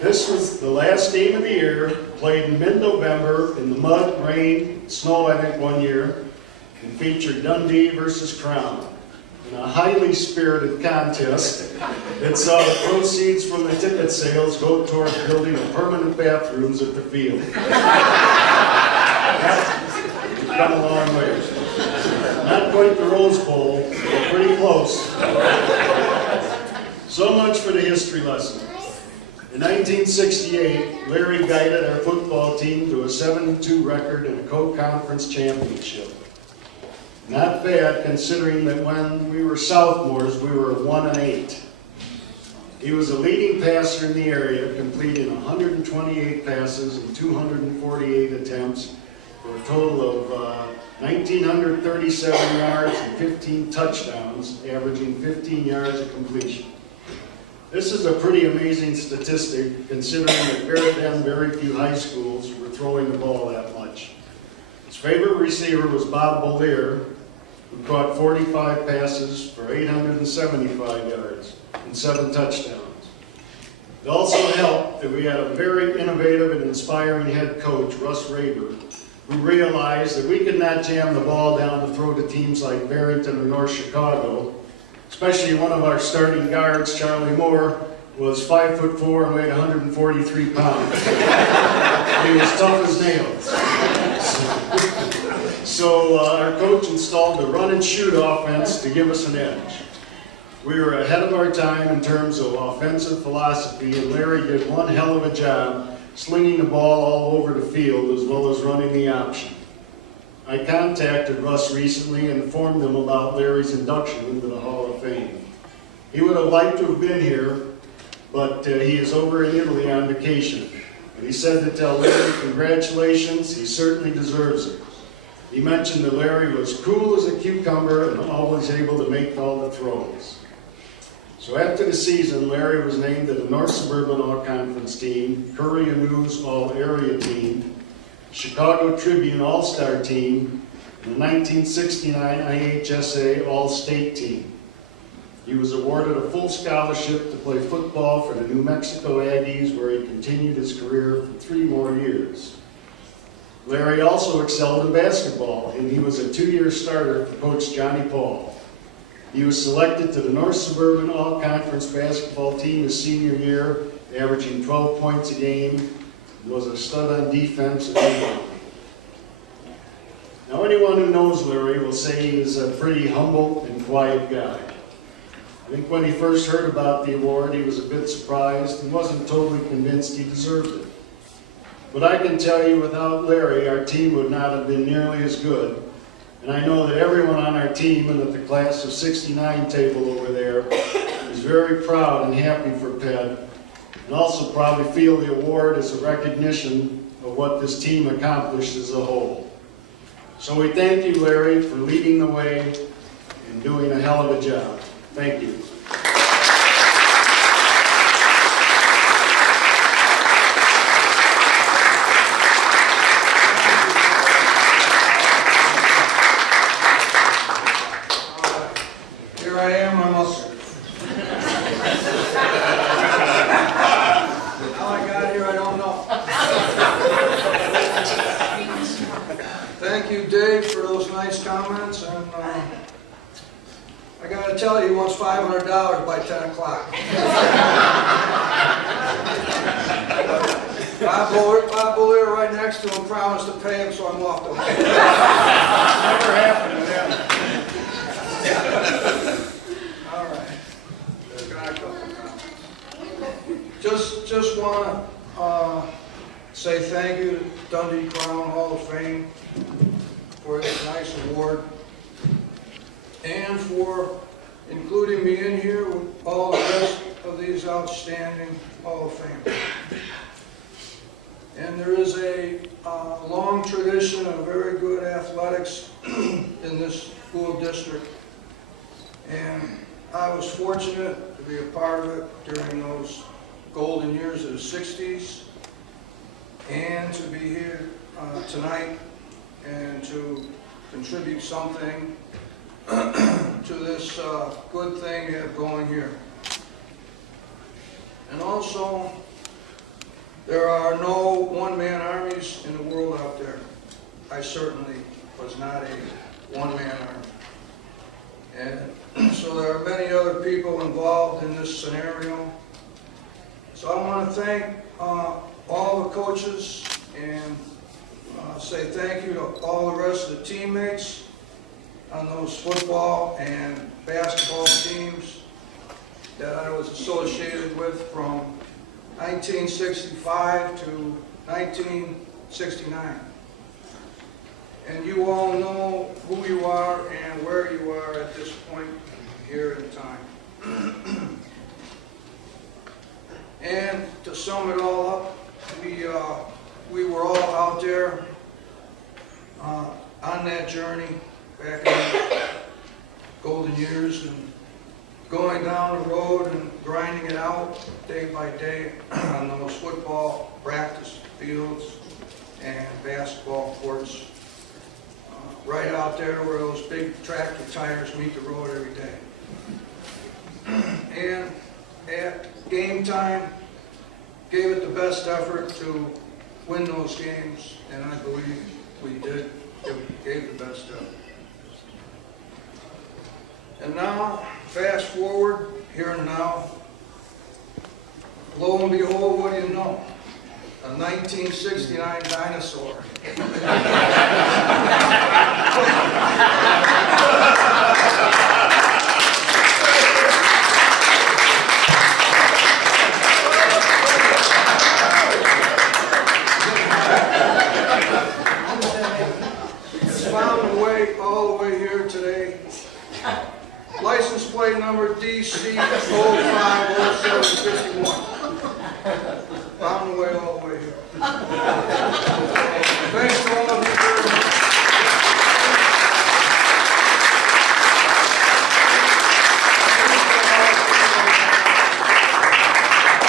This was the last game of the year, played in mid-November in the mud, rain, snow, I think, one year, and featured Dundee versus Crown in a highly spirited contest that saw the proceeds from the ticket sales go towards building a permanent bathrooms at the field. We've come a long way. Not quite the Rose Bowl, but pretty close. So much for the history lesson. In 1968, Larry guided our football team to a 7-2 record in a co-conference championship. Not bad, considering that when we were sophomores, we were 1-8. He was a leading passer in the area, completing 128 passes and 248 attempts for a total of 1,937 yards and 15 touchdowns, averaging 15 yards of completion. This is a pretty amazing statistic, considering that very few high schools were throwing the ball that much. His favorite receiver was Bob Bolier, who caught 45 passes for 875 yards and 7 touchdowns. It also helped that we had a very innovative and inspiring head coach, Russ Raber, who realized that we could not jam the ball down to throw to teams like Barrington or North Chicago. Especially one of our starting guards, Charlie Moore, was 5'4" and weighed 143 pounds. He was tough as nails. So our coach installed a run and shoot offense to give us an edge. We were ahead of our time in terms of offensive philosophy, and Larry did one hell of a job slinging the ball all over the field as well as running the option. I contacted Russ recently and informed him about Larry's induction into the Hall of Fame. He would have liked to have been here, but he is over in Italy on vacation. And he said to tell Larry congratulations, he certainly deserves it. He mentioned that Larry was cool as a cucumber and always able to make all the throws. So after the season, Larry was named to the North Suburban All-Conference team, Courier News All-Area team, Chicago Tribune All-Star team, and the 1969 IHSA All-State team. He was awarded a full scholarship to play football for the New Mexico Aggies, where he continued his career for 3 more years. Larry also excelled in basketball, and he was a 2-year starter for Coach Johnny Paul. He was selected to the North Suburban All-Conference basketball team his senior year, averaging 12 points a game, and was a stud on defense and rebounding. Now, anyone who knows Larry will say he is a pretty humble and quiet guy. I think when he first heard about the award, he was a bit surprised and wasn't totally convinced he deserved it. But I can tell you, without Larry, our team would not have been nearly as good. And I know that everyone on our team and at the class of '69 table over there is very proud and happy for Ped, and also probably feel the award as a recognition of what this team accomplished as a whole. So we thank you, Larry, for leading the way and doing a hell of a job. Thank you. Here I am, I'm up. How I got here, I don't know. Thank you, Dave, for those nice comments, and I gotta tell you, he wants $500 by 10 o'clock. Bob Bullier right next to him promised to pay him, so I'm off to him. Never happened to them. All right. Got a couple comments. Just want to say thank you to Dundee Crown Hall of Fame for this nice award and for including me in here with all the rest of these outstanding Hall of Fame. And there is a long tradition of very good athletics in this school district. And I was fortunate to be a part of it during those golden years of the 60s, and to be here tonight and to contribute something to this good thing we have going here. And also, there are no one-man armies in the world out there. I certainly was not a one-man army. And so there are many other people involved in this scenario. So I want to thank all the coaches and say thank you to all the rest of the teammates on those football and basketball teams that I was associated with from 1965 to 1969. And you all know who you are and where you are at this point here in time. And to sum it all up, we were all out there on that journey back in the golden years, and going down the road and grinding it out day by day on those football practice fields and basketball courts, right out there where those big tractor tires meet the road every day. And at game time, gave it the best effort to win those games, and I believe we did. Gave the best effort. And now, fast forward, here and now, lo and behold, what do you know? a 1969 dinosaur. It's found a way all the way here today. License plate number DC 050751. Found a way all the way here. Thanks to all of you very much.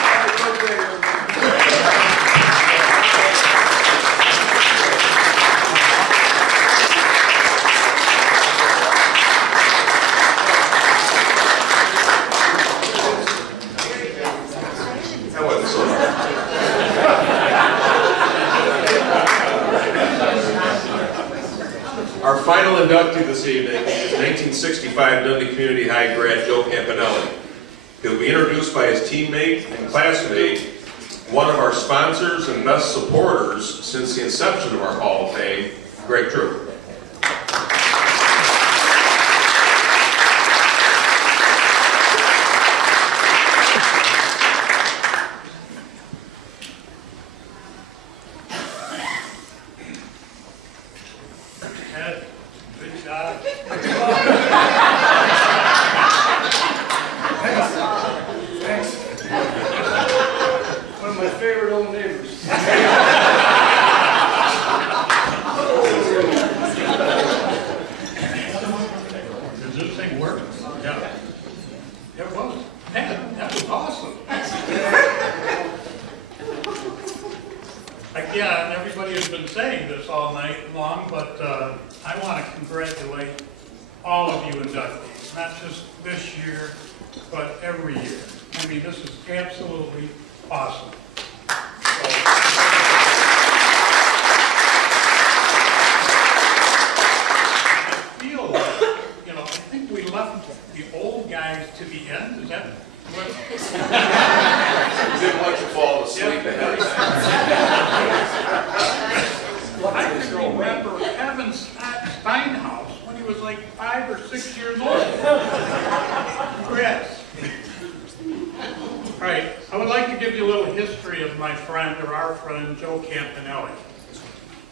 Have a good day, everybody. That wasn't so hard. Our final inductee this evening is 1965 Dundee Community High grad Joe Campanelli. He'll be introduced by his teammate and classmate, one of our sponsors and best supporters since the inception of our Hall of Fame, Greg True. Ed, good job. Thanks. One of my favorite old neighbors. Does this thing work? Yeah. It was. Man, that was awesome. Again, everybody has been saying this all night long, but I want to congratulate all of you inductees, not just this year, but every year. I mean, this is absolutely awesome. I feel like, you know, I think we left the old guys to the end. Is that what? Didn't want you to fall asleep ahead of I can remember Kevin Steinhaus when he was like 5 or 6 years old. Congrats. All right, I would like to give you a little history of my friend, or our friend, Joe Campanelli.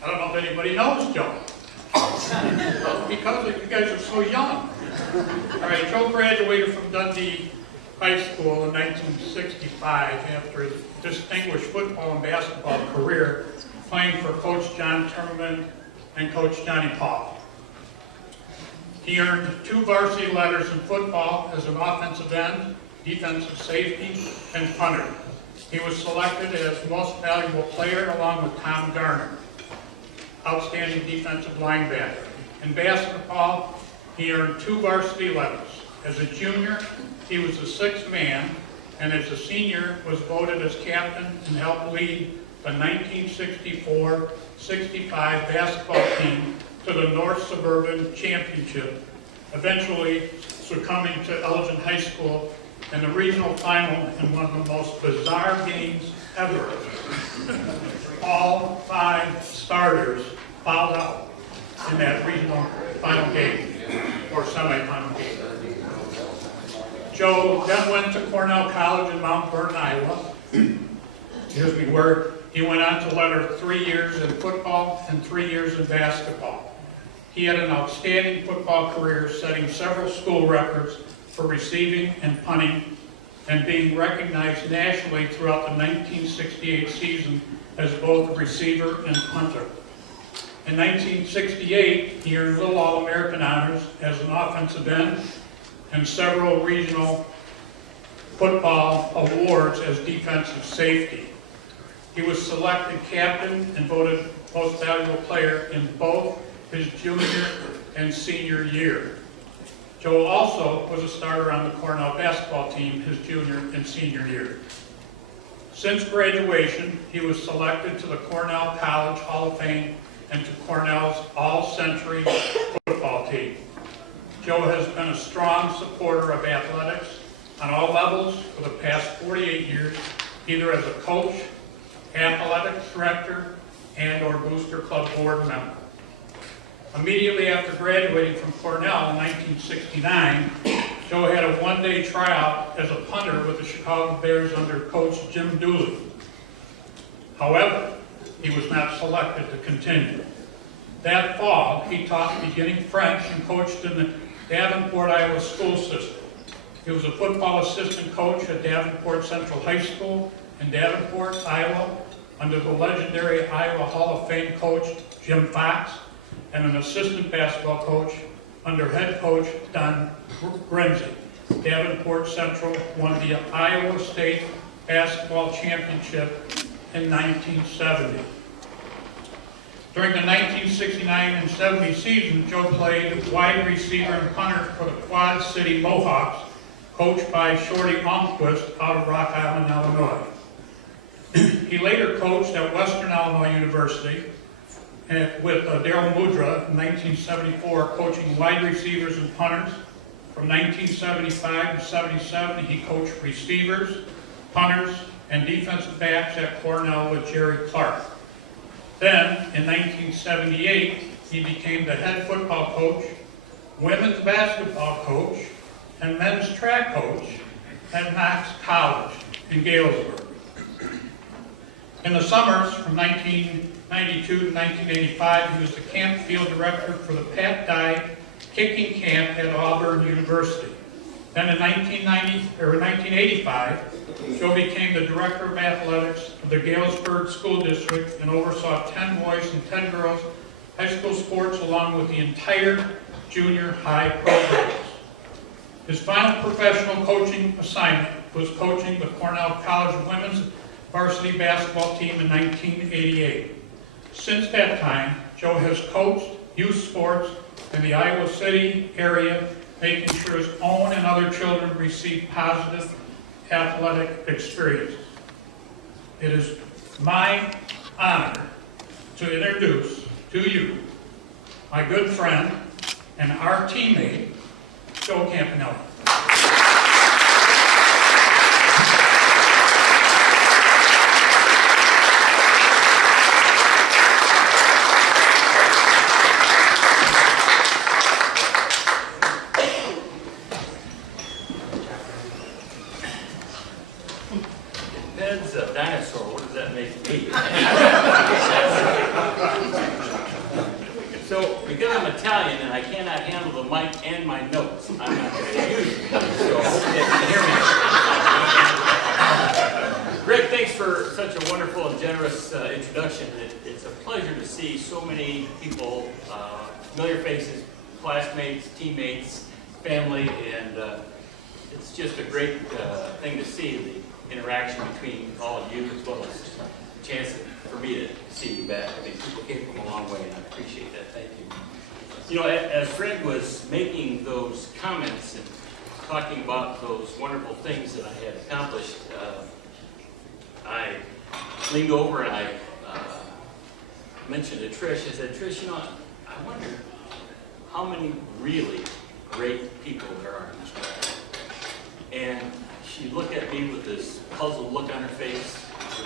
I don't know if anybody knows Joe, because you guys are so young. All right, Joe graduated from Dundee High School in 1965 after his distinguished football and basketball career, playing for Coach John Timmerman and Coach Johnny Paul. He earned 2 varsity letters in football as an offensive end, defensive safety, and punter. He was selected as most valuable player along with Tom Garner, outstanding defensive linebacker. In basketball, he earned 2 varsity letters. As a junior, he was the 6th man, and as a senior was voted as captain and helped lead the 1964-65 basketball team to the North Suburban Championship, eventually succumbing to Elgin High School in the regional final in one of the most bizarre games ever. All 5 starters fouled out in that regional final game, or semifinal game. Joe then went to Cornell College in Mount Vernon, Iowa, where he went on to learn 3 years in football and 3 years in basketball. He had an outstanding football career, setting several school records for receiving and punting, and being recognized nationally throughout the 1968 season as both a receiver and punter. In 1968, he earned Little All-American honors as an offensive end and several regional football awards as defensive safety. He was selected captain and voted most valuable player in both his junior and senior year. Joe also was a starter on the Cornell basketball team his junior and senior year. Since graduation, he was selected to the Cornell College Hall of Fame and to Cornell's All-Century football team. Joe has been a strong supporter of athletics on all levels for the past 48 years, either as a coach, athletics director, and/or Booster Club board member. Immediately after graduating from Cornell in 1969, Joe had a one-day tryout as a punter with the Chicago Bears under coach Jim Dooley. However, he was not selected to continue. That fall, he taught beginning French and coached in the Davenport, Iowa school system. He was a football assistant coach at Davenport Central High School in Davenport, Iowa, under the legendary Iowa Hall of Fame coach Jim Fox, and an assistant basketball coach under head coach Don Grimsey. Davenport Central won the Iowa State Basketball Championship in 1970. During the 1969 and 70 season, Joe played wide receiver and punter for the Quad City Mohawks, coached by Shorty Almquist out of Rock Island, Illinois. He later coached at Western Illinois University with Darryl Mudra in 1974, coaching wide receivers and punters. From 1975 to 77, he coached receivers, punters, and defensive backs at Cornell with Jerry Clark. Then, in 1978, he became the head football coach, women's basketball coach, and men's track coach at Knox College in Galesburg. In the summers from 1992 to 1985, he was the camp field director for the Pat Dye kicking camp at Auburn University. Then in 1985, Joe became the director of athletics of the Galesburg School District and oversaw 10 boys and 10 girls high school sports along with the entire junior high programs. His final professional coaching assignment was coaching the Cornell College women's varsity basketball team in 1988. Since that time, Joe has coached youth sports in the Iowa City area, making sure his own and other children receive positive athletic experiences. It is my honor to introduce to you my good friend and our teammate, Joe Campanelli. Ned's a dinosaur, what does that make me? So, because I'm Italian and I cannot handle the mic and my notes, I'm not going to use them. So, I hope you can hear me. Greg, thanks for such a wonderful and generous introduction. It's a pleasure to see so many people, familiar faces, classmates, teammates, family, and it's just a great thing to see, the interaction between all of you, as well as a chance for me to see you back. I mean, people came from a long way, and I appreciate that. Thank you. You know, as Fred was making those comments and talking about those wonderful things that I had accomplished, I leaned over and I mentioned to Trish, I said, Trish, you know, I wonder how many really great people there are in this world. And she looked at me with this puzzled look on her face.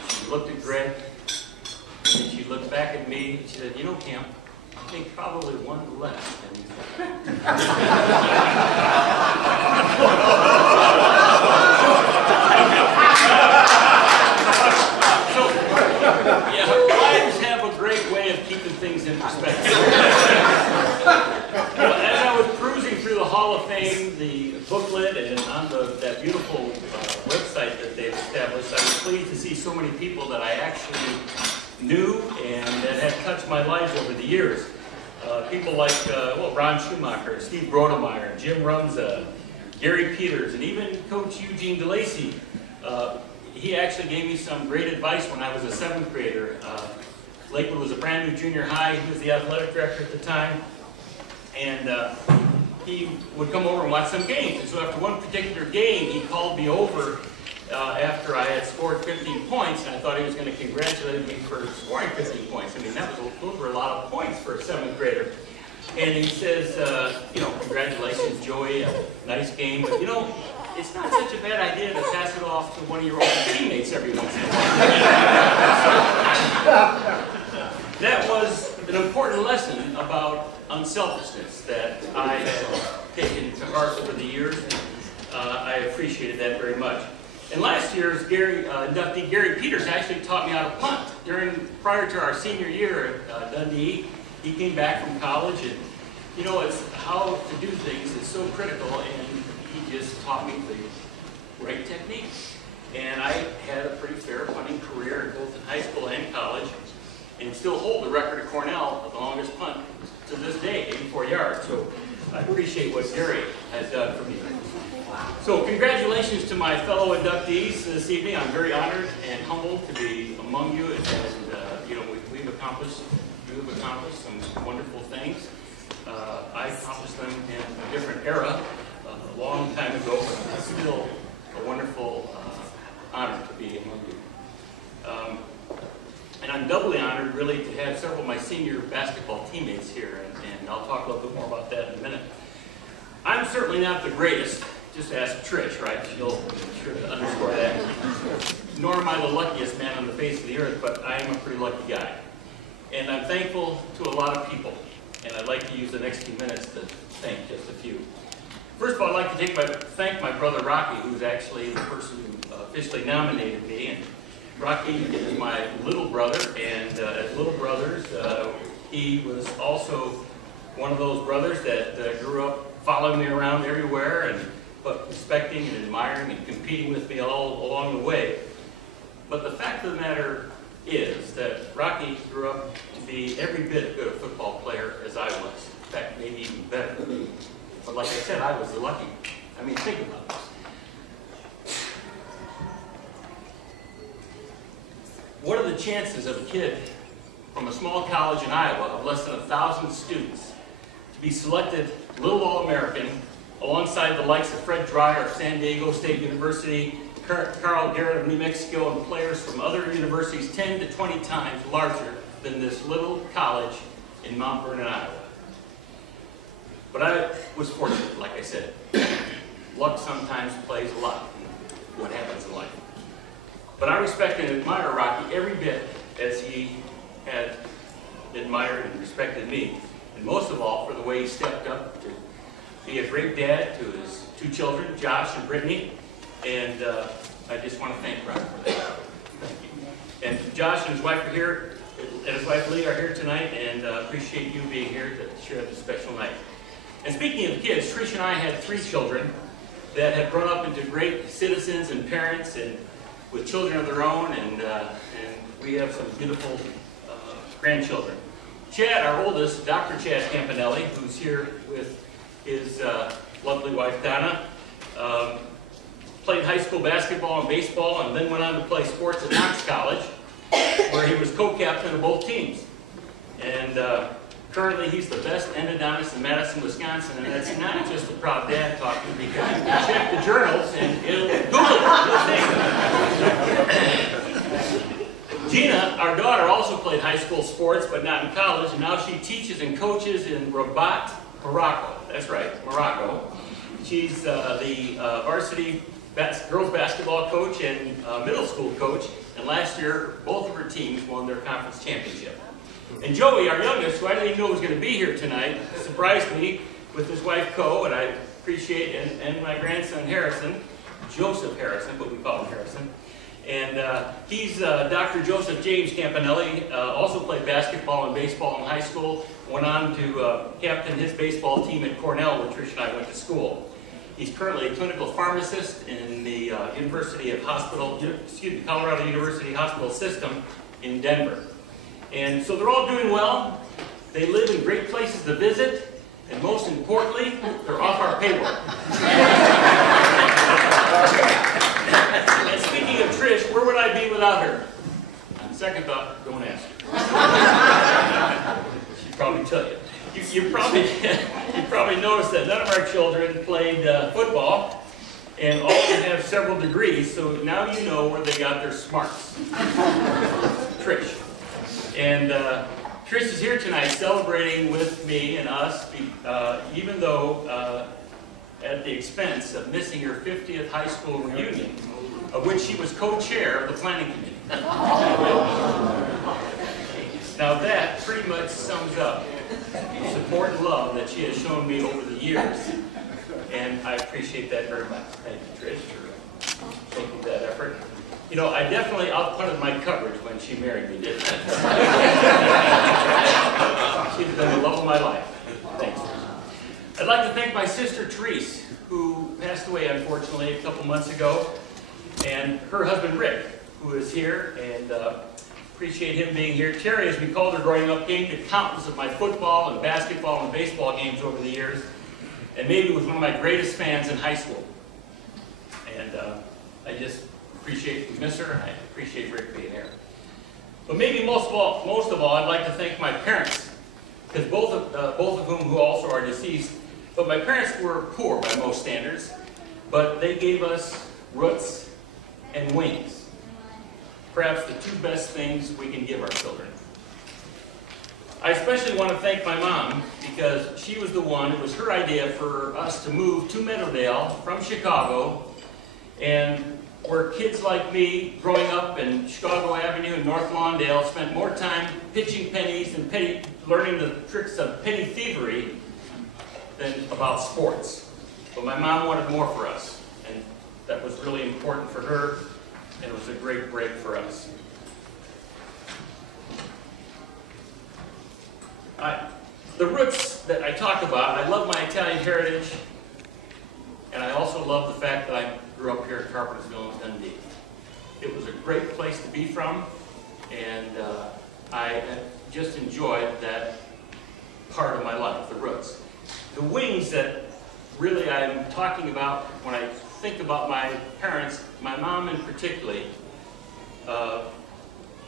She looked at Greg, and then she looked back at me, and she said, you know, Camp, I think probably one less than you think. So, yeah, wives have a great way of keeping things in perspective. Well, as I was cruising through the Hall of Fame, the booklet, and on that beautiful website that they've established, I was pleased to see so many people that I actually knew and that have touched my life over the years. People like, Ron Schumacher, Steve Gronemeyer, Jim Runza, Gary Peters, and even Coach Eugene DeLacy. He actually gave me some great advice when I was a 7th grader. Lakewood was a brand new junior high. He was the athletic director at the time. And he would come over and watch some games. And so after one particular game, he called me over after I had scored 15 points, and I thought he was going to congratulate me for scoring 15 points. I mean, those were a lot of points for a 7th grader. And he says, congratulations, Joey, a nice game, but it's not such a bad idea to pass it off to one of your old teammates every once in a while. an important lesson about unselfishness that I have taken to heart over the years. I appreciated that very much. And last year's inductee Gary Peters actually taught me how to punt. Prior to our senior year at Dundee, he came back from college, and you know, it's how to do things is so critical, and he just taught me the right technique. And I had a pretty fair punting career both in high school and college, and still hold the record at Cornell of the longest punt to this day, 84 yards. So I appreciate what Gary has done for me. So congratulations to my fellow inductees this evening. I'm very honored and humbled to be among you, and you know, you've accomplished some wonderful things. I accomplished them in a different era, a long time ago, but it's still a wonderful honor to be among you. And I'm doubly honored, really, to have several of my senior basketball teammates here, and I'll talk a little bit more about that in a minute. I'm certainly not the greatest. Just ask Trish, right? She'll be sure to underscore that. Nor am I the luckiest man on the face of the earth, but I am a pretty lucky guy. And I'm thankful to a lot of people, and I'd like to use the next few minutes to thank just a few. First of all, I'd like to thank my brother Rocky, who's actually the person who officially nominated me. And Rocky is my little brother, and as little brothers, he was also one of those brothers that grew up following me around everywhere, but respecting and admiring and competing with me all along the way. But the fact of the matter is that Rocky grew up to be every bit as good a football player as I was. In fact, maybe even better. But like I said, I was the lucky. I mean, think about this. What are the chances of a kid from a small college in Iowa of less than 1,000 students to be selected Little All-American alongside the likes of Fred Dreyer of San Diego State University, Carl Garrett of New Mexico, and players from other universities 10 to 20 times larger than this little college in Mount Vernon, Iowa? But I was fortunate, like I said. Luck sometimes plays a lot in what happens in life. But I respect and admire Rocky every bit as he had admired and respected me. And most of all, for the way he stepped up to be a great dad to his two children, Josh and Brittany. And I just want to thank Rocky for that. Thank you. And Josh and his wife are here, and his wife Lee are here tonight, and appreciate you being here to share this special night. And speaking of kids, Trish and I had 3 children that have grown up into great citizens and parents, and with children of their own, and we have some beautiful grandchildren. Chad, our oldest, Dr. Chad Campanelli, who's here with his lovely wife Donna, played high school basketball and baseball, and then went on to play sports at Knox College, where he was co-captain of both teams. And currently, he's the best endodontist in Madison, Wisconsin, and that's not just a proud dad talking, because you can check the journals and it'll Google it. Gina, our daughter, also played high school sports, but not in college, and now she teaches and coaches in Rabat, Morocco. That's right, Morocco. She's the varsity girls basketball coach and middle school coach, and last year, both of her teams won their conference championship. And Joey, our youngest, who I didn't even know was going to be here tonight, surprised me with his wife, Co, and I appreciate, and my grandson, Harrison, Joseph Harrison, but we call him Harrison. And he's Dr. Joseph James Campanelli, also played basketball and baseball in high school, went on to captain his baseball team at Cornell, where Trish and I went to school. He's currently a clinical pharmacist in the Colorado University Hospital System in Denver. And so they're all doing well. They live in great places to visit, and most importantly, they're off our payroll. And speaking of Trish, where would I be without her? On second thought, don't ask her. She'd probably tell you. You probably noticed that none of our children played football, and all of them have several degrees, so now you know where they got their smarts. Trish. And Trish is here tonight celebrating with me and us, even though at the expense of missing her 50th high school reunion, of which she was co-chair of the planning committee. Now that pretty much sums up the support and love that she has shown me over the years. And I appreciate that very much. Thank you, Trish, for taking that effort. You know, I definitely outpunted my coverage when she married me, didn't I? She's been the love of my life. Thanks. I'd like to thank my sister, Therese, who passed away, unfortunately, a couple months ago, and her husband, Rick, who is here, and appreciate him being here. Terry, as we called her growing up, came to countless of my football and basketball and baseball games over the years, and maybe was one of my greatest fans in high school. And I just appreciate, we miss her, and I appreciate Rick being here. But maybe most of all, I'd like to thank my parents, because both of whom who also are deceased. But my parents were poor by most standards, but they gave us roots and wings. Perhaps the two best things we can give our children. I especially want to thank my mom, because she was the one, it was her idea for us to move to Meadowdale from Chicago, and where kids like me, growing up in Chicago Avenue and North Lawndale, spent more time pitching pennies and learning the tricks of penny thievery than about sports. But my mom wanted more for us, and that was really important for her, and it was a great break for us. The roots that I talk about, I love my Italian heritage, and I also love the fact that I grew up here at Carpentersville in Dundee. It was a great place to be from, and I just enjoyed that part of my life, the roots. The wings that really I'm talking about when I think about my parents, my mom in particular,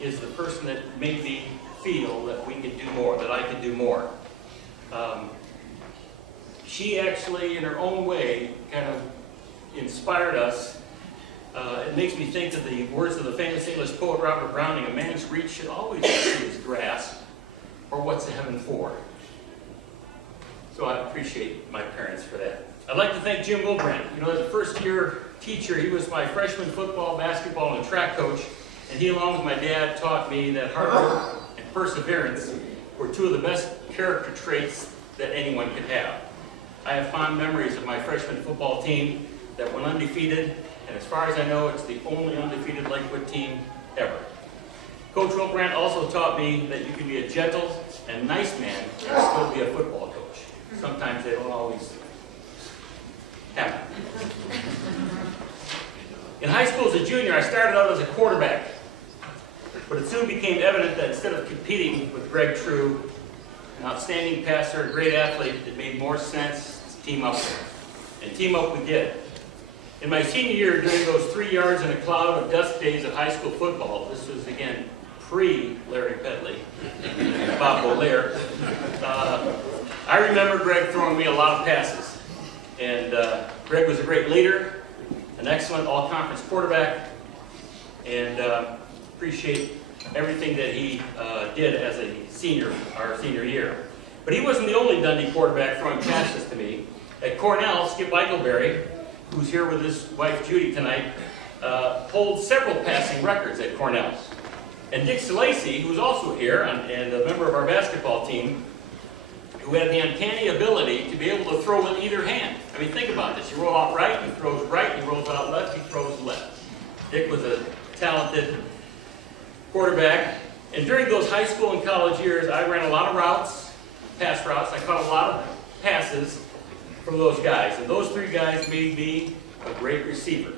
is the person that made me feel that we could do more, that I could do more. She actually, in her own way, kind of inspired us. It makes me think of the words of the famous English poet Robert Browning, "A man's reach should always exceed his grasp, or what's heaven for?" So I appreciate my parents for that. I'd like to thank Jim Wilbrand. You know, as a first-year teacher, he was my freshman football, basketball, and track coach, and he, along with my dad, taught me that hard work and perseverance were two of the best character traits that anyone could have. I have fond memories of my freshman football team that went undefeated, and as far as I know, it's the only undefeated Lakewood team ever. Coach Wilbrand also taught me that you can be a gentle and nice man and still be a football coach. Sometimes they don't always happen. In high school as a junior, I started out as a quarterback, but it soon became evident that instead of competing with Greg True, an outstanding passer, a great athlete, it made more sense to team up. And team up we did. In my senior year, during those 3 yards in a cloud of dust days of high school football, this was again pre-Larry Pedley, Bob Bolaire, I remember Greg throwing me a lot of passes. And Greg was a great leader, an excellent all-conference quarterback, and appreciate everything that he did as a senior, our senior year. But he wasn't the only Dundee quarterback throwing passes to me. At Cornell, Skip Eichelberry, who's here with his wife Judy tonight, holds several passing records at Cornell. And Dick Salacy, who's also here and a member of our basketball team, who had the uncanny ability to be able to throw with either hand. I mean, think about this. You roll out right, he throws right, he rolls out left, he throws left. Dick was a talented quarterback. And during those high school and college years, I ran a lot of routes, pass routes. I caught a lot of passes from those guys. And those three guys made me a great receiver.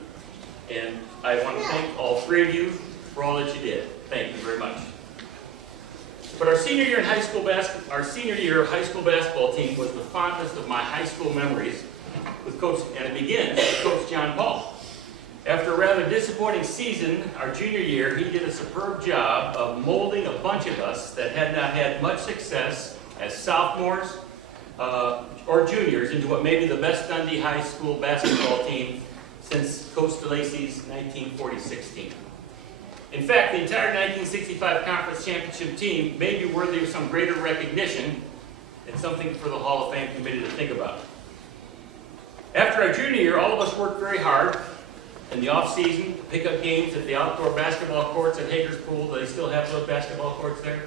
And I want to thank all three of you for all that you did. Thank you very much. But our senior year high school basketball team was the fondest of my high school memories with Coach, and it begins with Coach John Paul. After a rather disappointing season, our junior year, he did a superb job of molding a bunch of us that had not had much success as sophomores or juniors into what may be the best Dundee high school basketball team since Coach DeLacy's 1946 team. In fact, the entire 1965 conference championship team may be worthy of some greater recognition and something for the Hall of Fame committee to think about. After our junior year, all of us worked very hard in the off-season to pick up games at the outdoor basketball courts at Hager's Pool. Do they still have those basketball courts there?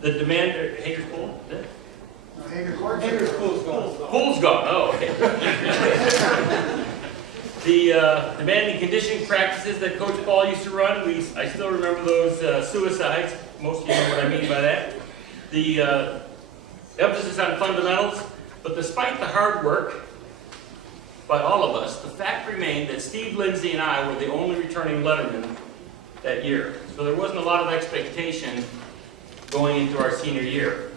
The demand, Hager's Pool? Is it? Hager's Pool's gone. Pool's gone, oh, okay. The demanding conditioning practices that Coach Paul used to run, I still remember those suicides. Most of you know what I mean by that. The emphasis on fundamentals, but despite the hard work by all of us, the fact remained that Steve Lindsay and I were the only returning lettermen that year. So there wasn't a lot of expectation going into our senior year.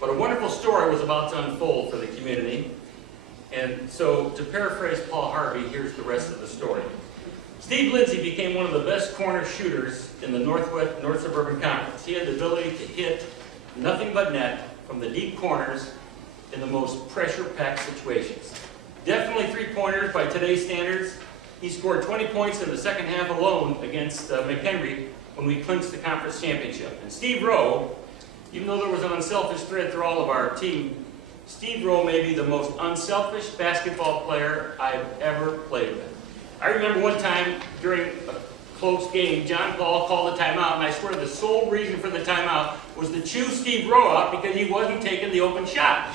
But a wonderful story was about to unfold for the community. And so, to paraphrase Paul Harvey, here's the rest of the story. Steve Lindsay became one of the best corner shooters in the North Suburban Conference. He had the ability to hit nothing but net from the deep corners in the most pressure-packed situations. Definitely three-pointers by today's standards. He scored 20 points in the second half alone against McHenry when we clinched the conference championship. And Steve Rowe, even though there was an unselfish thread through all of our team, Steve Rowe may be the most unselfish basketball player I've ever played with. I remember one time during a close game, John Paul called a timeout, and I swear the sole reason for the timeout was to chew Steve Rowe out because he wasn't taking the open shot.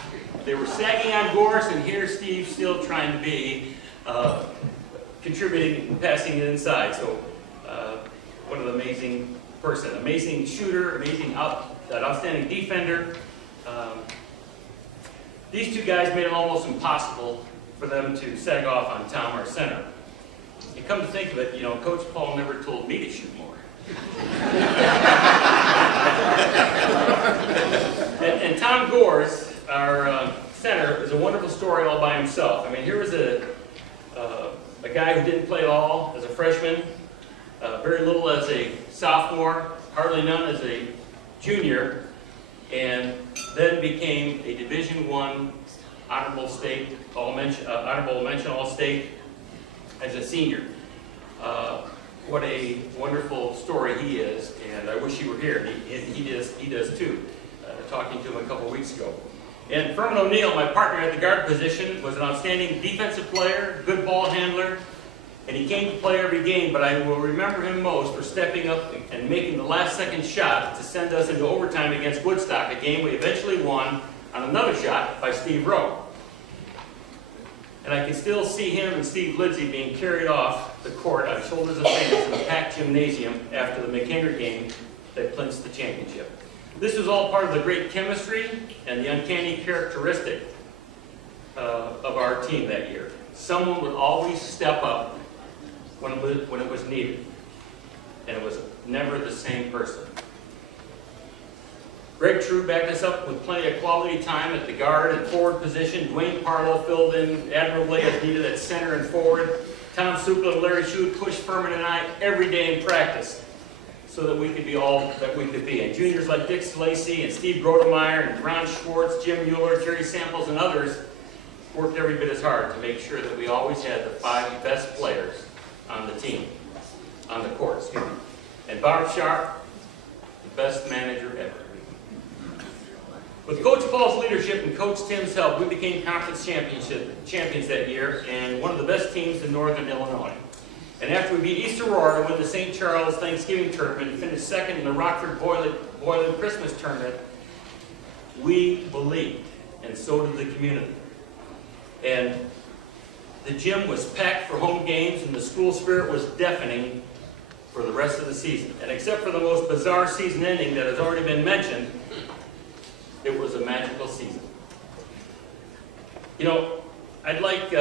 They were sagging on Gorse, and here's Steve still trying to be contributing, passing it inside. So, what an amazing person, amazing shooter, outstanding defender. These two guys made it almost impossible for them to sag off on Tom, our center. And come to think of it, Coach Paul never told me to shoot more. and Tom Gores, our center, is a wonderful story all by himself. I mean, here was a guy who didn't play at all as a freshman, very little as a sophomore, hardly none as a junior, and then became a Division I honorable mention All-State as a senior. What a wonderful story he is, and I wish he were here. He does too. Talking to him a couple weeks ago. And Furman O'Neill, my partner at the guard position, was an outstanding defensive player, good ball handler, and he came to play every game, but I will remember him most for stepping up and making the last-second shot to send us into overtime against Woodstock, a game we eventually won on another shot by Steve Rowe. And I can still see him and Steve Lindsay being carried off the court on shoulders of fans in a packed gymnasium after the McHenry game that clinched the championship. This was all part of the great chemistry and the uncanny characteristic of our team that year. Someone would always step up when it was needed, and it was never the same person. Greg True backed us up with plenty of quality time at the guard and forward position. Dwayne Parlow filled in admirably as needed at center and forward. Tom Supla and Larry Shute pushed Furman and I every day in practice so that we could be all that we could be. And juniors like Dick Lacey and Steve Grodemeyer and Ron Schwartz, Jim Mueller, Terry Samples, and others worked every bit as hard to make sure that we always had the 5 best players on the team, on the court, And Barb Sharp, the best manager ever. With Coach Paul's leadership and Coach Tim's help, we became conference champions that year and one of the best teams in Northern Illinois. And after we beat East Aurora to win the St. Charles Thanksgiving Tournament and finished second in the Rockford Boylan Christmas Tournament, we believed, and so did the community. And the gym was packed for home games, and the school spirit was deafening for the rest of the season. And except for the most bizarre season ending that has already been mentioned, it was a magical season. I'd like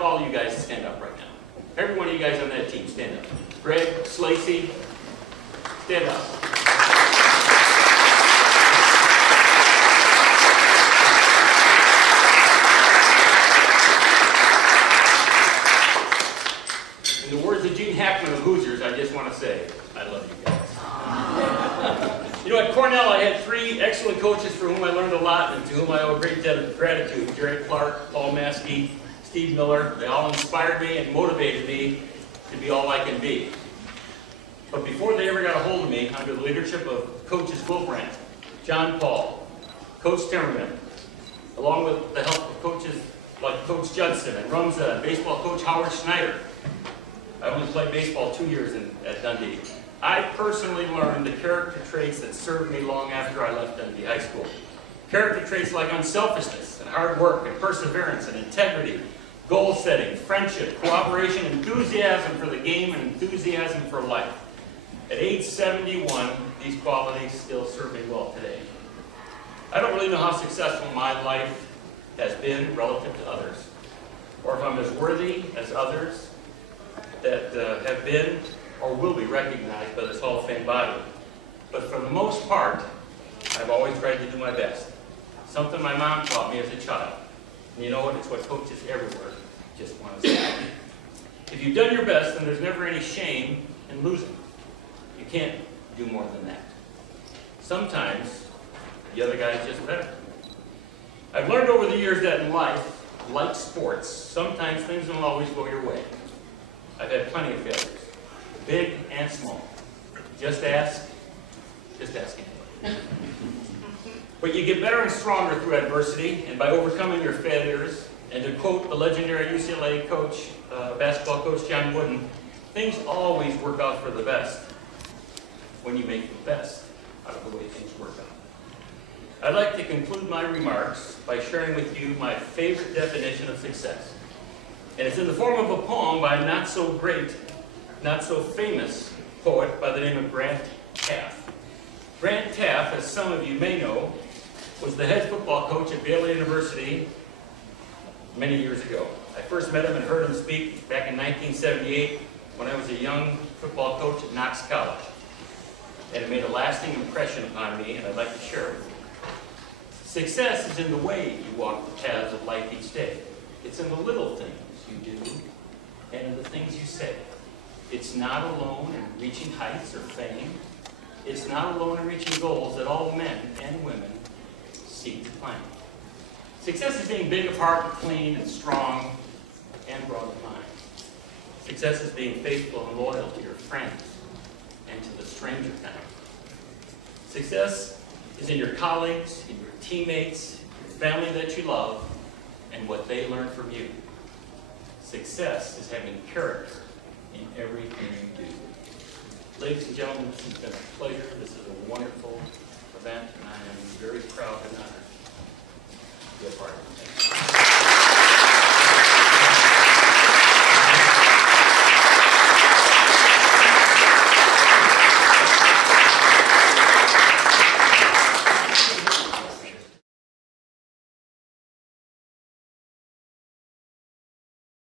all of you guys to stand up right now. Every one of you guys on that team, stand up. Greg, Slacey, stand up. In the words of Gene Hackman of Hoosiers, I just want to say, I love you guys. At Cornell, I had 3 excellent coaches for whom I learned a lot and to whom I owe a great debt of gratitude. Jerry Clark, Paul Maskey, Steve Miller. They all inspired me and motivated me to be all I can be. But before they ever got a hold of me, under the leadership of Coaches Wilbrandt, John Paul, Coach Timmerman, along with the help of coaches like Coach Judson and Rumza and baseball coach Howard Schneider. I only played baseball 2 years at Dundee. I personally learned the character traits that served me long after I left Dundee High School. Character traits like unselfishness and hard work and perseverance and integrity, goal setting, friendship, cooperation, enthusiasm for the game, and enthusiasm for life. At age 71, these qualities still serve me well today. I don't really know how successful my life has been relative to others, or if I'm as worthy as others that have been or will be recognized by this Hall of Fame body. But for the most part, I've always tried to do my best. Something my mom taught me as a child. And you know what? It's what coaches everywhere just want to say. If you've done your best, then there's never any shame in losing. You can't do more than that. Sometimes, the other guy's just better. I've learned over the years that in life, like sports, sometimes things don't always go your way. I've had plenty of failures, big and small. Just ask anybody. But you get better and stronger through adversity and by overcoming your failures. And to quote the legendary UCLA coach, basketball coach John Wooden, things always work out for the best when you make the best out of the way things work out. I'd like to conclude my remarks by sharing with you my favorite definition of success. And it's in the form of a poem by a not so great, not so famous poet by the name of Grant Teaff. Grant Teaff, as some of you may know, was the head football coach at Baylor University many years ago. I first met him and heard him speak back in 1978 when I was a young football coach at Knox College. And it made a lasting impression upon me, and I'd like to share it with you. Success is in the way you walk the paths of life each day. It's in the little things you do and in the things you say. It's not alone in reaching heights or fame. It's not alone in reaching goals that all men and women seek to climb. Success is being big of heart, clean and strong, and broad of mind. Success is being faithful and loyal to your friends and to the stranger kind. Success is in your colleagues, in your teammates, your family that you love, and what they learn from you. Success is having character in everything you do. Ladies and gentlemen, this has been a pleasure. This is a wonderful event, and I am very proud and honored to be a part of it.